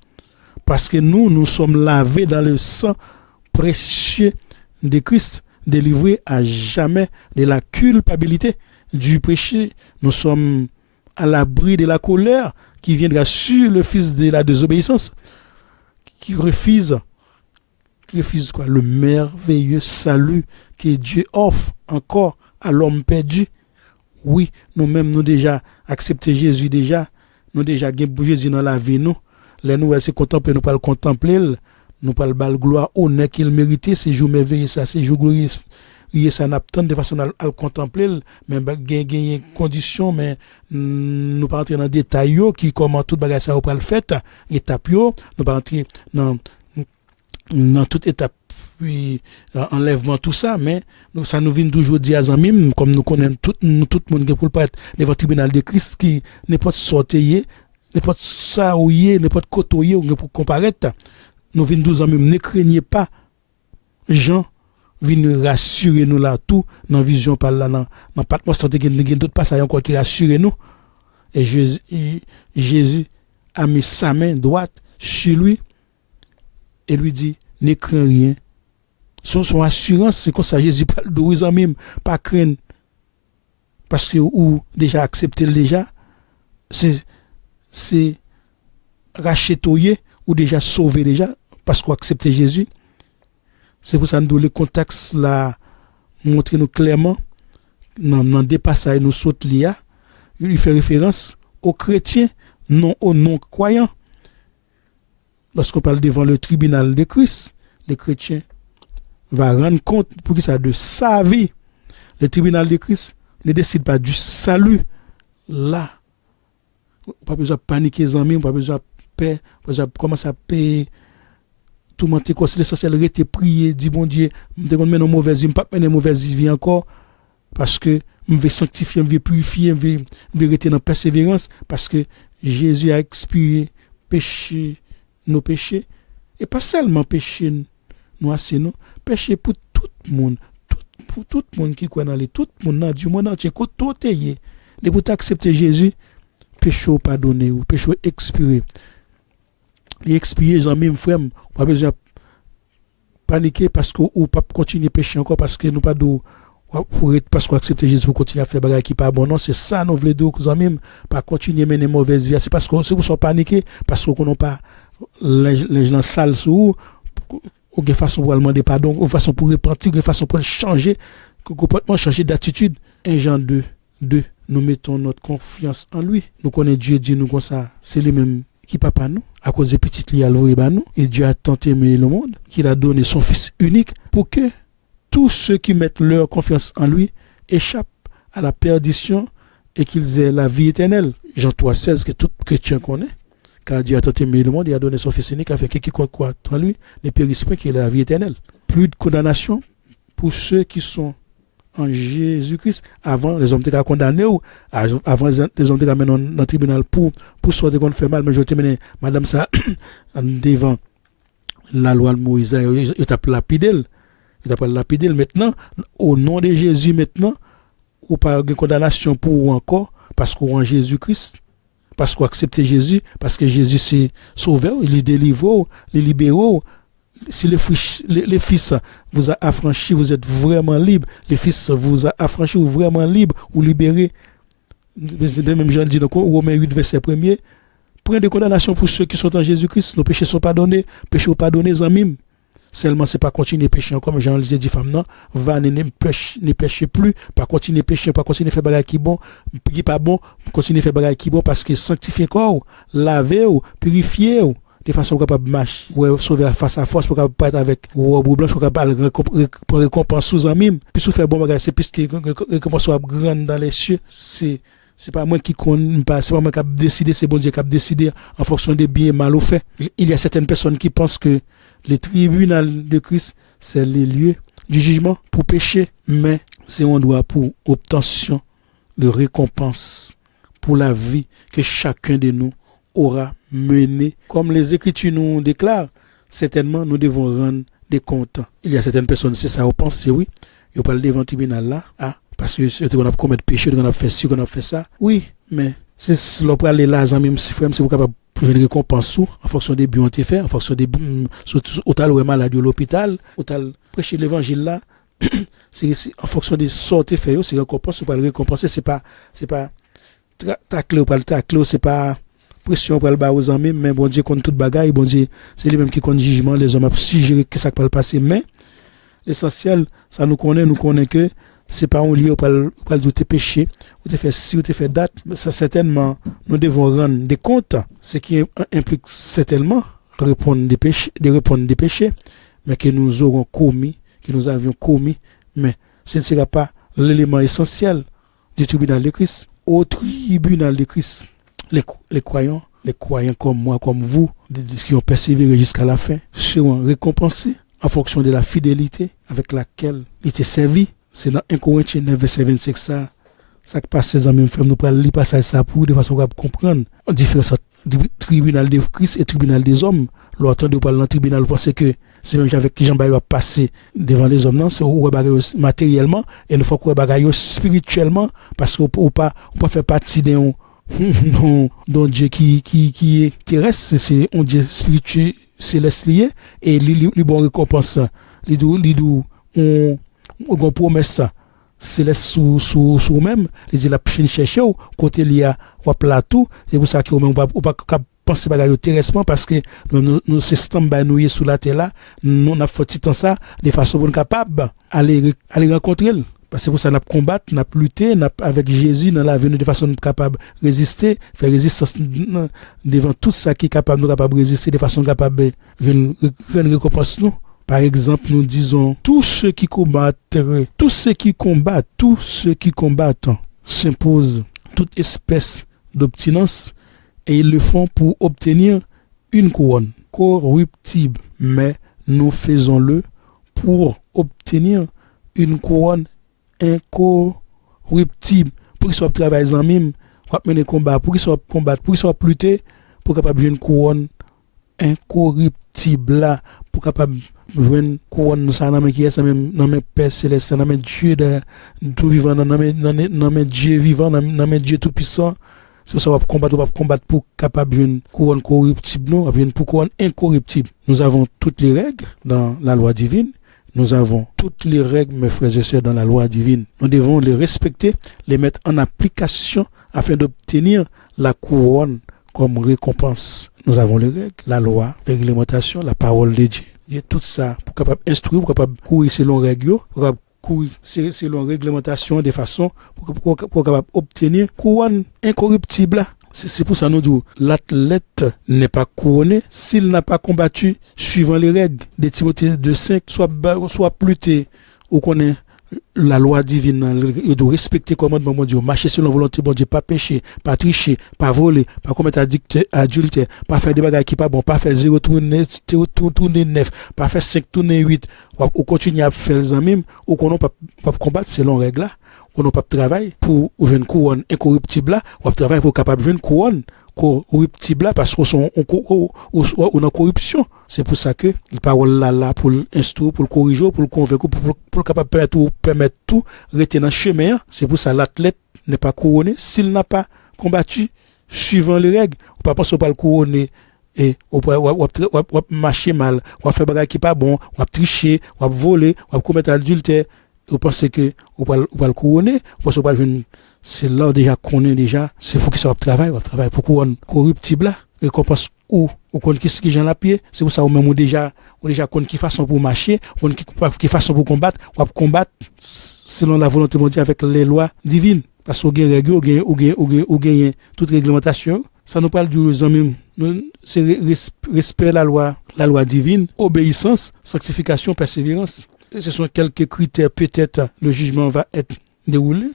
parce que nous sommes lavés dans le sang précieux de Christ, délivrés à jamais de la culpabilité du péché. Nous sommes à l'abri de la colère qui viendra sur le fils de la désobéissance, qui refuse quoi, le merveilleux salut que Dieu offre encore à l'homme perdu. Oui, nous-mêmes, nous déjà accepté Jésus déjà, nous déjà gagné Jésus dans la vie, nous. Les nous, c'est contempler, nous pas le contempler, nous pas le bal gloire, honneur qu'il méritait, ces jours merveilleux, ça, ces jours glorieux. Ça n'a pas de façon à le contempler, mais gagner conditions, mais nous pas entrer dans détail qui comment tout bagage ça va le fait, étape yo, nous pas entrer dans toute étape puis enlèvement tout ça, mais ça nous vient toujours dire à amis comme nous connaissons tout le monde qui pour pas être devant le tribunal de Christ qui n'est pas sortir, n'est pas saouiller, n'est pas côtoyer ou pour comparaître. Nous venons 12 ans même, ne craignez pas Jean vient rassurer nous là tout dans vision par là dans Patmos, il y a d'autres passages encore qui rassurent nous, et Jésus a mis sa main droite sur lui et lui dit ne crains rien. Son assurance c'est comme ça, Jésus parle de même pas craindre parce que ou déjà accepté déjà c'est racheter ou déjà sauvé déjà parce qu'on accepte Jésus. C'est pour ça que nous le contexte là montre nous clairement dans des passages nous saute là, il fait référence aux chrétiens, non aux non-croyants. Lorsqu'on parle devant le tribunal de Christ, les chrétiens vont rendre compte pour que ça de sa vie. Le tribunal de Christ ne décide pas du salut là. Pas besoin de paniquer les amis, pas besoin paix, commence à paix, tout le monde est l'essentiel, rester prier, dire bon Dieu, je vais mener une mauvaise vie, je ne vais pas mener une mauvaise vie encore, parce que je vais sanctifier, je vais purifier, je vais rester dans la persévérance, parce que Jésus a expié nos péchés, et pas seulement péché nous assez, non, péché pour tout le monde, pour tout le monde qui croit dans tout le monde, du monde entier, quand tout est lié, de pour accepter Jésus, péché pardonné ou péché expiré. Et expier, j'en même frère, pas besoin de paniquer parce que ou pas continuer à pécher encore parce que nous pas de parce qu'on accepte Jésus pour continuer à faire des choses qui pas bon. Non, c'est ça nous voulons dire que nous pas continuer à mener une mauvaise vie. C'est parce que vous sont paniqués parce qu'on n'a pas les gens sales sur ou de façon pour demander pardon, ou façon pour repentir, de façon pour changer, complètement changer d'attitude. 1 Jean 2, nous mettons notre confiance en lui. Nous connaissons Dieu, dit nous comme ça, c'est lui-même qui papa nous, à cause des petites liées à nous, et Dieu a tant aimé le monde, qu'il a donné son Fils unique pour que tous ceux qui mettent leur confiance en lui échappent à la perdition et qu'ils aient la vie éternelle. Jean 3,16 que tout chrétien connaît. Car Dieu a tant aimé le monde, il a donné son Fils unique afin que quiconque croit en lui ne périsse pas, qu'il ait la vie éternelle. Plus de condamnation pour ceux qui sont en Jésus-Christ. Avant, les hommes étaient condamnés, avant, les hommes étaient amenés dans le tribunal pour sortir qu'on fait mal, mais je te mets madame ça devant la loi de Moïse, il t'a lapidé. Maintenant, au nom de Jésus, maintenant, ou pas de condamnation pour ou encore, parce qu'on en Jésus-Christ, parce qu'on accepte Jésus, parce que Jésus c'est sauveur, il est délivré, il est libéré. Si les fils vous a affranchi, vous êtes vraiment libre. Les fils vous a affranchi, vous vraiment libre ou libéré. Même Jean dit dans Romains 8, verset 1er, prenez des condamnations pour ceux qui sont en Jésus-Christ. Nos péchés sont pardonnés. Péchés sont pardonnés en mime. Seulement, c'est pas continuer à pécher encore, mais Jean disait dit femme non, va ne péchez plus, pas continuer à pécher, pas continuer à faire bagage qui bon, qui pas bon, continuer à faire bagage qui bon parce que sanctifier corps, laver ou purifier ou de façon capable marcher, ouais, sauver face à force pour capable pas être avec robe blanche pour capable pour récompense sous en mime. Puis sous faire bon bagage, c'est puisque récompense soit grande dans les cieux, c'est pas moi qui compte, c'est pas moi qui a décidé, c'est bon Dieu qui a décidé en fonction des bien et mal au fait. Il y a certaines personnes qui pensent que les tribunaux de Christ, c'est les lieux du jugement pour pécher, mais c'est un droit pour obtention de récompense pour la vie que chacun de nous aura menée. Comme les Écritures nous déclarent, certainement nous devons rendre des comptes. Il y a certaines personnes, c'est ça, on pense, oui, ils parlent devant le tribunal là, parce que on a commis péché, on a fait ci, on a fait ça. Oui, mais c'est là pour aller là, même si vous capable pour une récompense en fonction des buts ont été faits, en fonction des au tal ou malade à l'hôpital, au tal prêcher l'évangile là, c'est en fonction des sorties faits, c'est récompense ou pas le récompenser, c'est pas tacler ou pas le tacler, c'est pas pression pour le bas aux amis, mais bon Dieu compte toute bagaille, bon Dieu, c'est lui même qui compte jugement, les hommes a suggéré que ça peut le passer, mais l'essentiel, ça nous connaît que c'est pas un lieu où pas de péché, où tu fais ci, où tu fais date, ça certainement nous devons rendre des comptes, ce qui implique certainement répondre des péchés, mais que nous aurons commis, que nous avions commis, mais ce ne sera pas l'élément essentiel du tribunal de Christ. Au tribunal de Christ, les croyants comme moi, comme vous, qui ont persévéré jusqu'à la fin, seront récompensés en fonction de la fidélité avec laquelle ils étaient servis. C'est dans 1 Corinthiens 9, verset 25, ça qui passe ces amis, nous pourrons lire passage ça pour de façon à comprendre la différence entre tribunal de Christ et tribunal des hommes. L'autre de parler dans le tribunal, vous pensez que c'est même avec qui Jean-Baptiste va passer devant les hommes, non, c'est où matériellement, et il faut qu'on bagaille spirituellement, parce qu'on ne peut pas faire partie d'un Dieu qui est terrestre, c'est un Dieu spirituel céleste lié, et lui bon récompense, on promesse ça céleste sous même les la fin chercher côté il y a plateau c'est pour ça que on pas penser bagaille terrestre parce que nous c'est stand-by nous sous la terre là nous on a fait temps ça de façon pour capable aller rencontrer parce que pour ça n'a combattre n'a lutter avec Jésus dans la vie de façon capable résister faire résistance devant tout ça qui est capable nous capable résister de façon capable venir récompense nous. Par exemple, nous disons, tous ceux qui combattent s'imposent toute espèce d'obstinence et ils le font pour obtenir une couronne corruptible, mais nous faisons-le pour obtenir une couronne incorruptible. Pour qu'il soit travail en mime, pour mener combat, pour qu'il soit combattre, pour qu'il soit lutter, pour capable jouer une couronne incorruptible là, pour capable jouer une couronne ça dans qui est même dans mes père céleste, dans mes Dieu de tout vivant, dans mes Dieu vivant, dans mes Dieu tout puissant. C'est ça qu'on va combattre pour capable une couronne corruptible, non, une couronne incorruptible. Nous avons toutes les règles dans la loi divine. Nous avons toutes les règles, mes frères et sœurs, dans la loi divine. Nous devons les respecter, les mettre en application afin d'obtenir la couronne comme récompense. Nous avons les règles, la loi, les réglementations, la parole de Dieu. Il y a tout ça pour capable instruire, pour capable courir selon les règles, pour capable courir selon la réglementation de façon pour capable obtenir couronne incorruptible. C'est pour ça que nous disons, l'athlète n'est pas couronné s'il n'a pas combattu suivant les règles de Timothée 2,5, soit pluté ou connaît la loi divine, il doit respecter le commandement de Dieu, marcher selon la volonté de Dieu, pas pécher, pas tricher, pas voler, pas commettre adultère, pas faire des bagages qui pas bon, pas faire 0 tourner 9, pas faire 5 tourner 8, ou continuer à faire les amis, ou qu'on pas combattre selon les règles là. On n'a pas de travail pour une couronne incorruptible là, on travaille pour capable de une couronne corruptible là parce qu'on est en corruption. C'est pour ça que la parole là pour l'instruire, pour le corriger, pour le convaincre, pour capable permettre tout rester dans le chemin. C'est pour ça que l'athlète n'est pas couronné s'il n'a pas combattu suivant les règles. On ne peut pas penser pas le couronner et on va marcher mal, on va faire des choses qui pas bon, on va tricher, on va voler, on va commettre adultère. Vous pensez que vous va le couronner, vous pensez que c'est là déjà qu'on est déjà, c'est pour qu'il soit au travail pour couronne corruptible là, récompense ou qu'on qui j'en la pied, c'est pour ça ou même ou déjà qu'on qui façon pour marcher, qui façon pour combattre, on va combattre selon la volonté de Dieu avec les lois divines, parce qu'on gagne règle, ou gagne toute réglementation, ça nous parle du amis, c'est respect la loi divine, obéissance, sanctification, persévérance. Ce sont quelques critères, peut-être le jugement va être déroulé.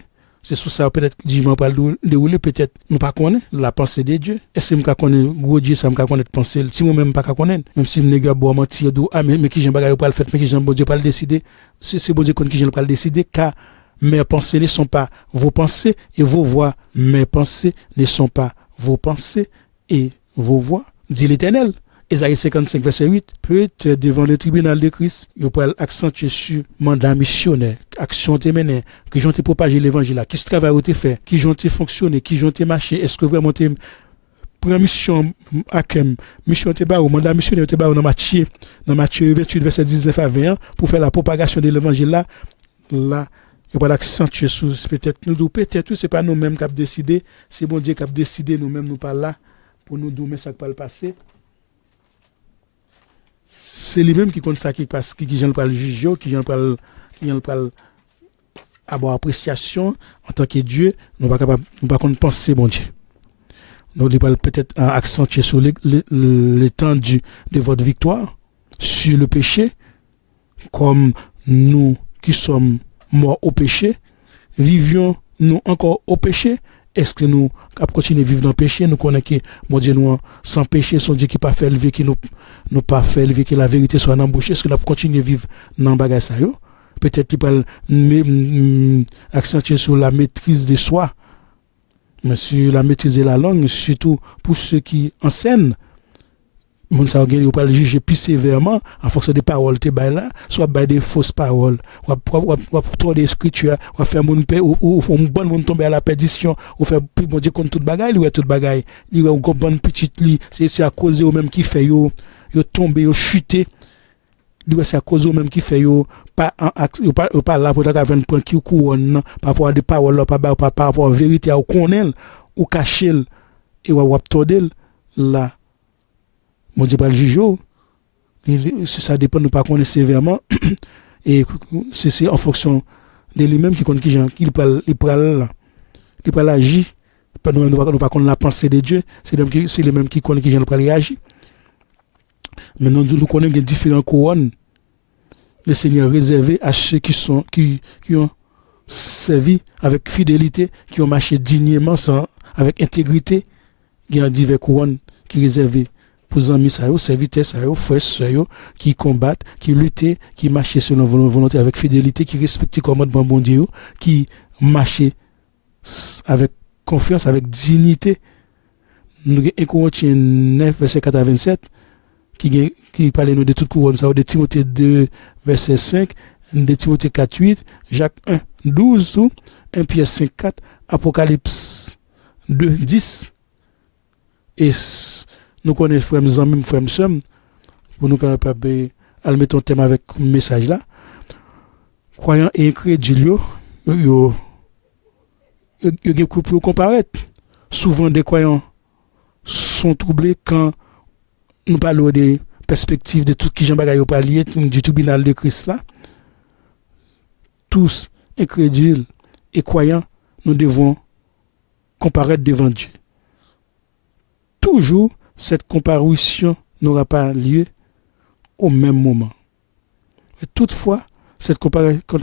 C'est sous ça, peut-être le jugement va dérouler, peut-être nous ne connaissons pas la pensée de Dieu. Est-ce que nous connaissons gros Dieu, ça nous connaître pensée, si nous même pas connaître, même si nous ne boire mentir d'eau, mais qui j'aime pas le faire, mais qui j'aime bon Dieu pas le décider, c'est bon Dieu qui j'aime pas le décider, car mes pensées ne sont pas vos pensées et vos voix. Mes pensées ne sont pas vos pensées et vos voix, dit l'Éternel. Ésaïe 55, verset 8, peut-être devant le tribunal de Christ, il peut accentuer sur mandat missionnaire, action te mené, qui ont propagé l'évangile là, qui ce travail ont été fait, qui ont fonctionné, qui ont marché, est-ce que vraiment te prend mission à quem, mission te ba ou mandat missionnaire te ba ou dans Matthieu 28, verset 19 à 20, pour faire la propagation de l'évangile là, il peut accentuer sur peut-être nous, peut-être c'est pas nous-mêmes qui avons décidé, c'est bon Dieu qui a décidé, nous-mêmes nous pas là, pour nous dire, mais ça pas le passé. C'est lui-même qui compte ça, qui vient pas le juger, qui vient pas avoir appréciation en tant que Dieu, nous pas capable, nous pas qu'on penser bon Dieu. Nous devons peut-être accentuer sur l'étendue de votre victoire sur le péché, comme nous qui sommes morts au péché, vivions nous encore au péché. Est-ce que nous continuons à vivre dans le péché? Nous connaissons que mon Dieu nous sans péché, son Dieu qui pas fait lever, qui nous pas fait lever, que la vérité soit embouchée. Est-ce que nous continuons à vivre dans le bagage ça? Peut-être qu'il peut accentuer sur la maîtrise de soi, mais sur la maîtrise de la langue, surtout pour ceux qui enseignent. Mon ça on peut le juger plus sévèrement en fonction des paroles te bail là, soit bail des fausses paroles, ou trop des écritures, ou faire mon paix ou un bon monde tomber à la perdition, ou faire bon Dieu contre toute bagaille, ou toute bagaille, il a une bonne petite li, c'est à cause au même qui fait yo tomber, yo chuter. C'est à cause au même qui fait yo pas là pour ta venir prendre qui couronne par rapport à des paroles par rapport à vérité ou connaît ou cacher et ou tordel là. Mon Dieu pas le juger, ça dépend de pas connaître sévèrement et c'est en fonction de lui-même qui connaît il peut agir, nous pas connaître la pensée de Dieu, c'est le même qui connaît qui peut réagir. Mais nous connaissons des différents couronnes le Seigneur réservé à ceux qui ont servi avec fidélité, qui ont marché dignement avec intégrité. Il y a divers couronnes qui sont réservés pour amis ça yo, serviteurs ça yo, frères sœurs yo, qui combattent, qui luttent, qui marchent selon volonté avec fidélité, qui respectent commandement bon Dieu, qui marchent avec confiance, avec dignité. Nous avons 1 Corinthiens 9 verset 4 à 27 qui parle nous de toute couronne ça, de Timothée 2 verset 5, de Timothée 4 8, Jacques 1 12 tout, 1 Pierre 5 4, Apocalypse 2 10. Et nous connaissons frères amis, frères sœurs, pour nous capables à mettre un thème avec un message là. Croyants et incrédules, yo pour comparaître. Souvent des croyants sont troublés quand nous parlons des perspectives de tout qui Jean Bagaille pas lié du tribunal de Christ là. Tous incrédules et croyants, nous devons comparaître devant Dieu. Toujours cette comparution n'aura pas lieu au même moment. Et toutefois, cette comparution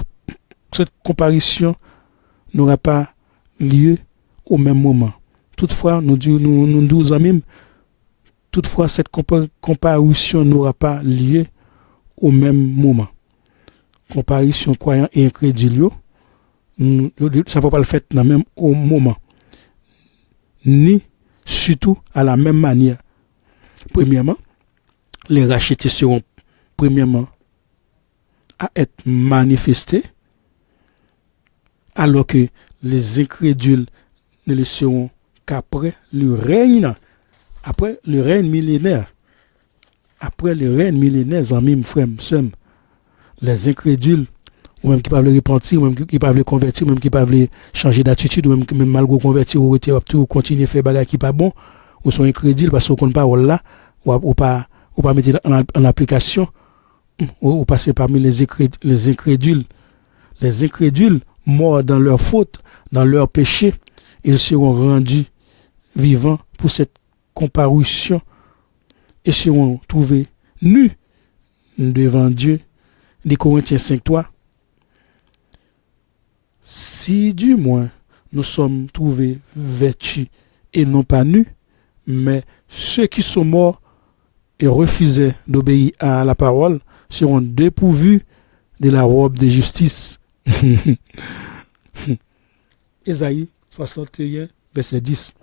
n'aura pas lieu au même moment. Toutefois, nous amis, toutefois, cette comparution n'aura pas lieu au même moment. Comparution croyant et incrédule, ça ne peut pas le faire dans le même moment. Ni surtout à la même manière. Premièrement, les rachetés seront premièrement à être manifestés, alors que les incrédules ne le seront qu'après le règne, après le règne millénaire. Après le règne millénaire, amis, frères, sœurs, les incrédules, ou même qui peuvent le repentir, ou même qui peuvent le convertir, ou même qui peuvent changer d'attitude, ou même malgré convertir, ou continuer à faire des choses qui ne sont pas bon, ou sont incrédules parce qu'on ne parle pas là, ou pas mettre en application, ou passer parmi les incrédules. Les incrédules, morts dans leur faute, dans leur péché, ils seront rendus vivants pour cette comparution et seront trouvés nus devant Dieu. Les Corinthiens 5:3. Si du moins nous sommes trouvés vêtus et non pas nus, mais ceux qui sont morts et refusaient d'obéir à la parole seront dépourvus de la robe de justice. Ésaïe 61, verset 10.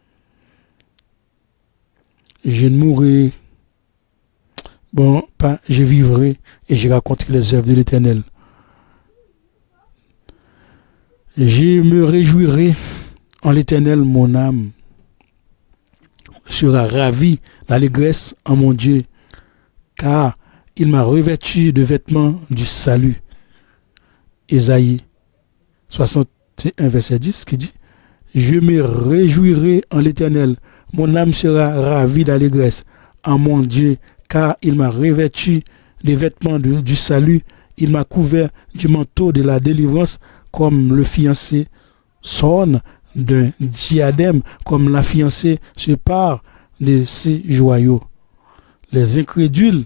Je ne mourrai pas, je vivrai et je raconterai les œuvres de l'Éternel. Je me réjouirai en l'Éternel, mon âme sera ravie d'allégresse en mon Dieu, car il m'a revêtu de vêtements du salut. Ésaïe 61, verset 10, qui dit: Je me réjouirai en l'Éternel, mon âme sera ravie d'allégresse en mon Dieu, car il m'a revêtu des vêtements du salut, il m'a couvert du manteau de la délivrance, comme le fiancé s'orne d'un diadème, comme la fiancée se pare de ses joyaux. Les incrédules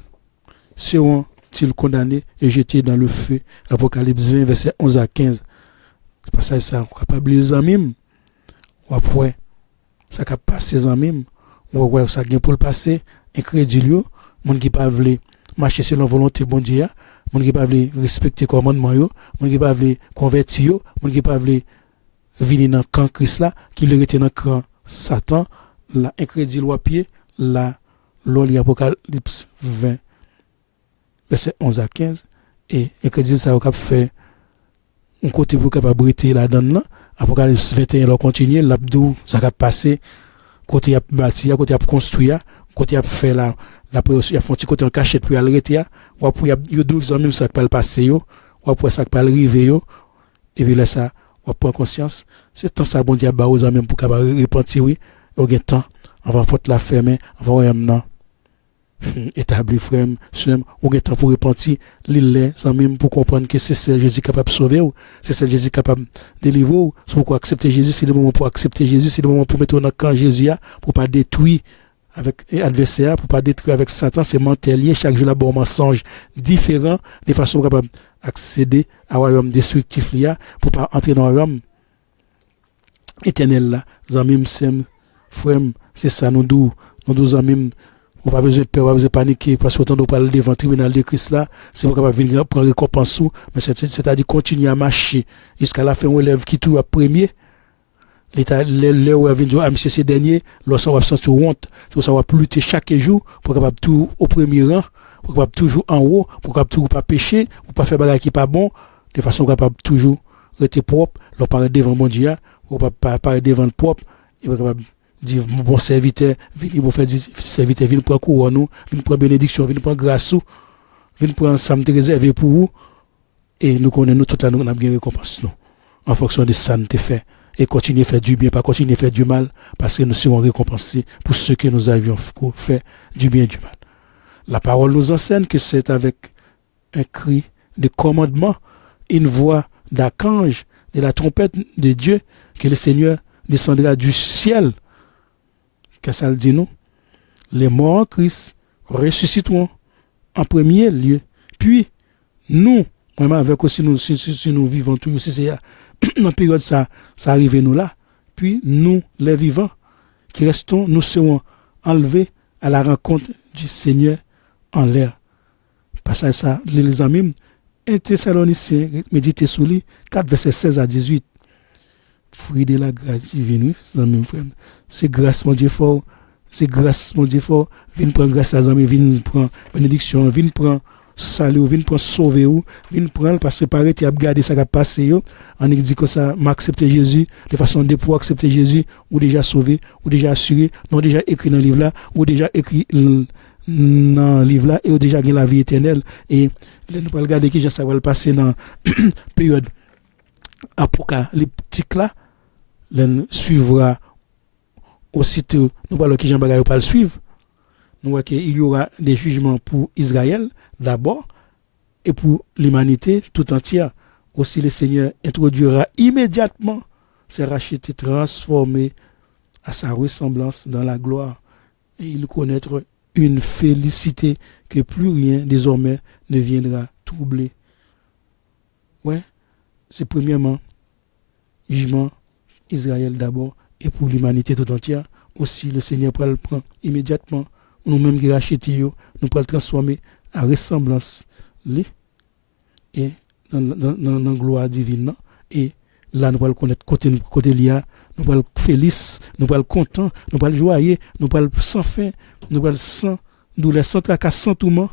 seront-ils condamnés et jetés dans le feu? Apocalypse 20, verset 11 à 15. C'est pas ça, ça. On ne peut pas oublier les amis. Ou après, ça peut passer les amis. Ou après, ça vient pour le passer. Incrédules, gens qui peuvent marcher selon la volonté de Dieu, gens qui peuvent respecter le commandement, gens qui peuvent convertir, gens qui peuvent venir dans le camp Christ là, qui le rete dans le camp Satan, la incrédule à pied, la l'Apocalypse 20, verset 11 à 15, et incrédule ça va faire un côté pour capable briter là-dedans. Apocalypse 21, là continue, l'abdou, ça va passer, côté à bâtir, côté à construire, côté à faire la préoccupation, il y a un petit côté en cachette pour arrêter, ou après il y a d'autres même ça peut le passer, ou après ça peut arriver, et puis là ça, on prend conscience, c'est temps ça bon Dieu ba aux amis pour capable repentir, oui, au gain temps, on va porte la fermer, on va maintenant établir frère, soeur, au gain temps pour repentir, les amis pour comprendre que c'est ça Jésus capable de sauver, c'est ça Jésus capable de délivrer, c'est pourquoi accepter Jésus, c'est le moment pour accepter Jésus, c'est le moment pour mettre dans camp Jésus pour pas détruire avec l'adversaire, pour pas détruire avec Satan, c'est mental, chaque jour là bon mensonge différent de façon capable accéder à royaume destructif là pour pas entrer dans le royaume éternel là. Amis, frères, c'est ça nous deux amis On pas besoin de peur, on pas besoin de paniquer parce que autant de parler devant le tribunal de Christ là, c'est pour capable venir prendre récompense mais c'est-à-dire continuer à marcher jusqu'à la fin on élève qui tout à premier. L'état le où vient à monsieur ces derniers, lorsqu'on va sentir honte, ça va plus lutter chaque jour pour capable tout au premier rang, pour capable toujours en haut, pour capable toujours pas pécher, pour pas faire bagarre qui pas bon, de façon capable toujours rester propre, leur paraître devant mon Dieu, pour pas paraître devant le propre, et capable dire bon serviteur, venez pour faire serviteur, venez prendre couronne nous, venez prendre bénédiction, venez prendre grâce nous, venez prendre ça me réservé pour vous et nous connaissons toute la nous on a bien récompense nous en fonction de ça nous fait et continuer à faire du bien, pas continuer à faire du mal parce que nous serons récompensés pour ce que nous avions fait du bien et du mal. La parole nous enseigne que c'est avec un cri de commandement, une voix d'archange, de la trompette de Dieu que le Seigneur descendra du ciel. Qu'est-ce qu'elle dit nous? Les morts en Christ ressusciteront en premier lieu. Puis, nous, même avec aussi nous, si nous vivons toujours, si c'est dans période ça arrive nous là, puis nous, les vivants, qui restons, nous serons enlevés à la rencontre du Seigneur en l'air. Passage ça, les amis, 1 Thessaloniciens, méditez sur lui, 4 versets 16 à 18. Fruit de la grâce divine, oui, c'est grâce, mon Dieu fort, c'est grâce, mon Dieu fort, viens prendre grâce à amis, viens prendre bénédiction, viens prendre salut, viens prendre sauver, viens prendre parce que pareil, tu as regardé ça qui a passé, on dit que ça, m'accepter Jésus, de façon de pouvoir accepter Jésus, ou déjà sauvé, ou déjà assuré, non déjà écrit dans le livre là, ou déjà écrit dans le livre là, et ou déjà gagné la vie éternelle, et nous allons regarder qui ça va passer dans période apocalyptique là, l'on suivra aussitôt, nous voyons que Jean Bagaille va le suivre, nous voyons qu'il y aura des jugements pour Israël d'abord et pour l'humanité tout entière. Aussi le Seigneur introduira immédiatement ses rachetés transformés à sa ressemblance dans la gloire et il connaîtra une félicité que plus rien désormais ne viendra troubler. Ouais. C'est premièrement jugement Israël d'abord et pour l'humanité tout entière aussi le Seigneur pourra le prendre immédiatement nous-mêmes qui racheter nous pourra le transformer à ressemblance et dans la gloire divine et là nous pourra le connaître côté lié nous pourra le félix nous pourra le content nous pourra le joyeux nous pourra le sans fin nous pourra le sans douleur sans tracas sans tourment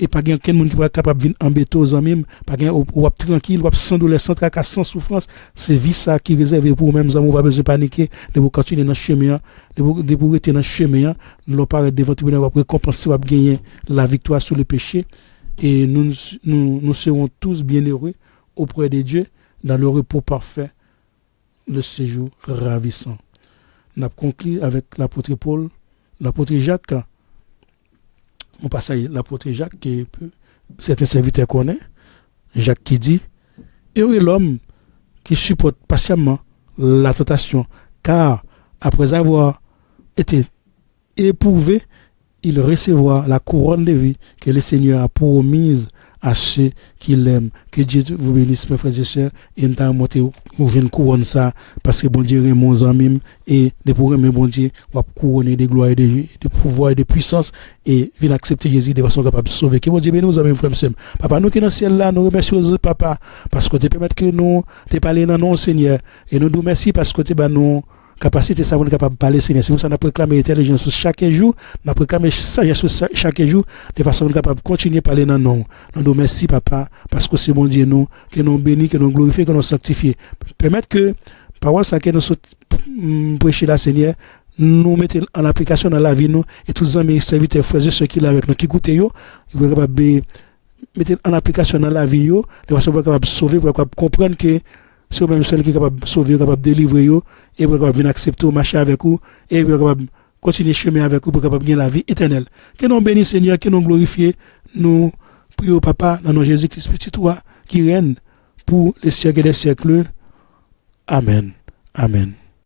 et pas quelqu'un monde qui va capable venir embêter aux amis pas quelqu'un ou tranquille ou sans douleur sans tracas sans souffrance c'est vie ça qui réservé pour même amis pas besoin paniquer de vous continuer dans chemin de vous rester dans chemin nous paraît devant tribunal va récompenser va gagner la victoire sur le péché et nous serons tous bien heureux auprès de Dieu dans le repos parfait le séjour ravissant. On a conclu avec l'apôtre Paul, l'apôtre Jacques. On passe à l'apôtre Jacques, que certains serviteurs connaissent. Jacques qui dit heureux l'homme qui supporte patiemment la tentation, car après avoir été éprouvé, il recevra la couronne de vie que le Seigneur a promise à ceux qui l'aiment. Que Dieu vous bénisse, mes frères et sœurs, et nous avons monté une couronne ça, parce que bon Dieu est mon ami, et de pour mes bon Dieu, on va couronner de gloire, de pouvoir et de puissance, et venir accepter Jésus de façon capable de sauver. Que bon Dieu bénisse, nos amis, frères et sœurs. Papa, nous qui dans le ciel là, nous remercions Papa, parce que tu permets que nous te parler dans nos Seigneur, et nous nous merci parce que tu as nous capacité ça, on est capable de parler Seigneur. C'est pour ça qu'on a proclamé intelligence chaque jour, on a proclamé sagesse chaque jour, de façon qu'on est capable de continuer à parler dans nous. Nous merci Papa, parce que c'est mon Dieu nous, que nous bénissons, que nous glorifions, que nous sanctifions. Permettre que, parole ça que nous prêcher la Seigneur, nous mettons en application dans la vie nous, et tous les amis, serviteurs, frères et ceux qui sont avec nous, qui écoutent, ils sont capables de mettre en application dans la vie, de façon qu'on est capable de sauver, pour comprendre que c'est même celui qui est capable de sauver, capable de délivrer, et pour capable venir accepter, marcher avec vous, et pour capable continuer chemin avec vous, pour capable gagner la vie éternelle. Que nous bénissons Seigneur, que nous glorifions, nous prions Papa, dans nos Jésus-Christ petit toi, qui règne pour les siècles des siècles. Amen. Amen.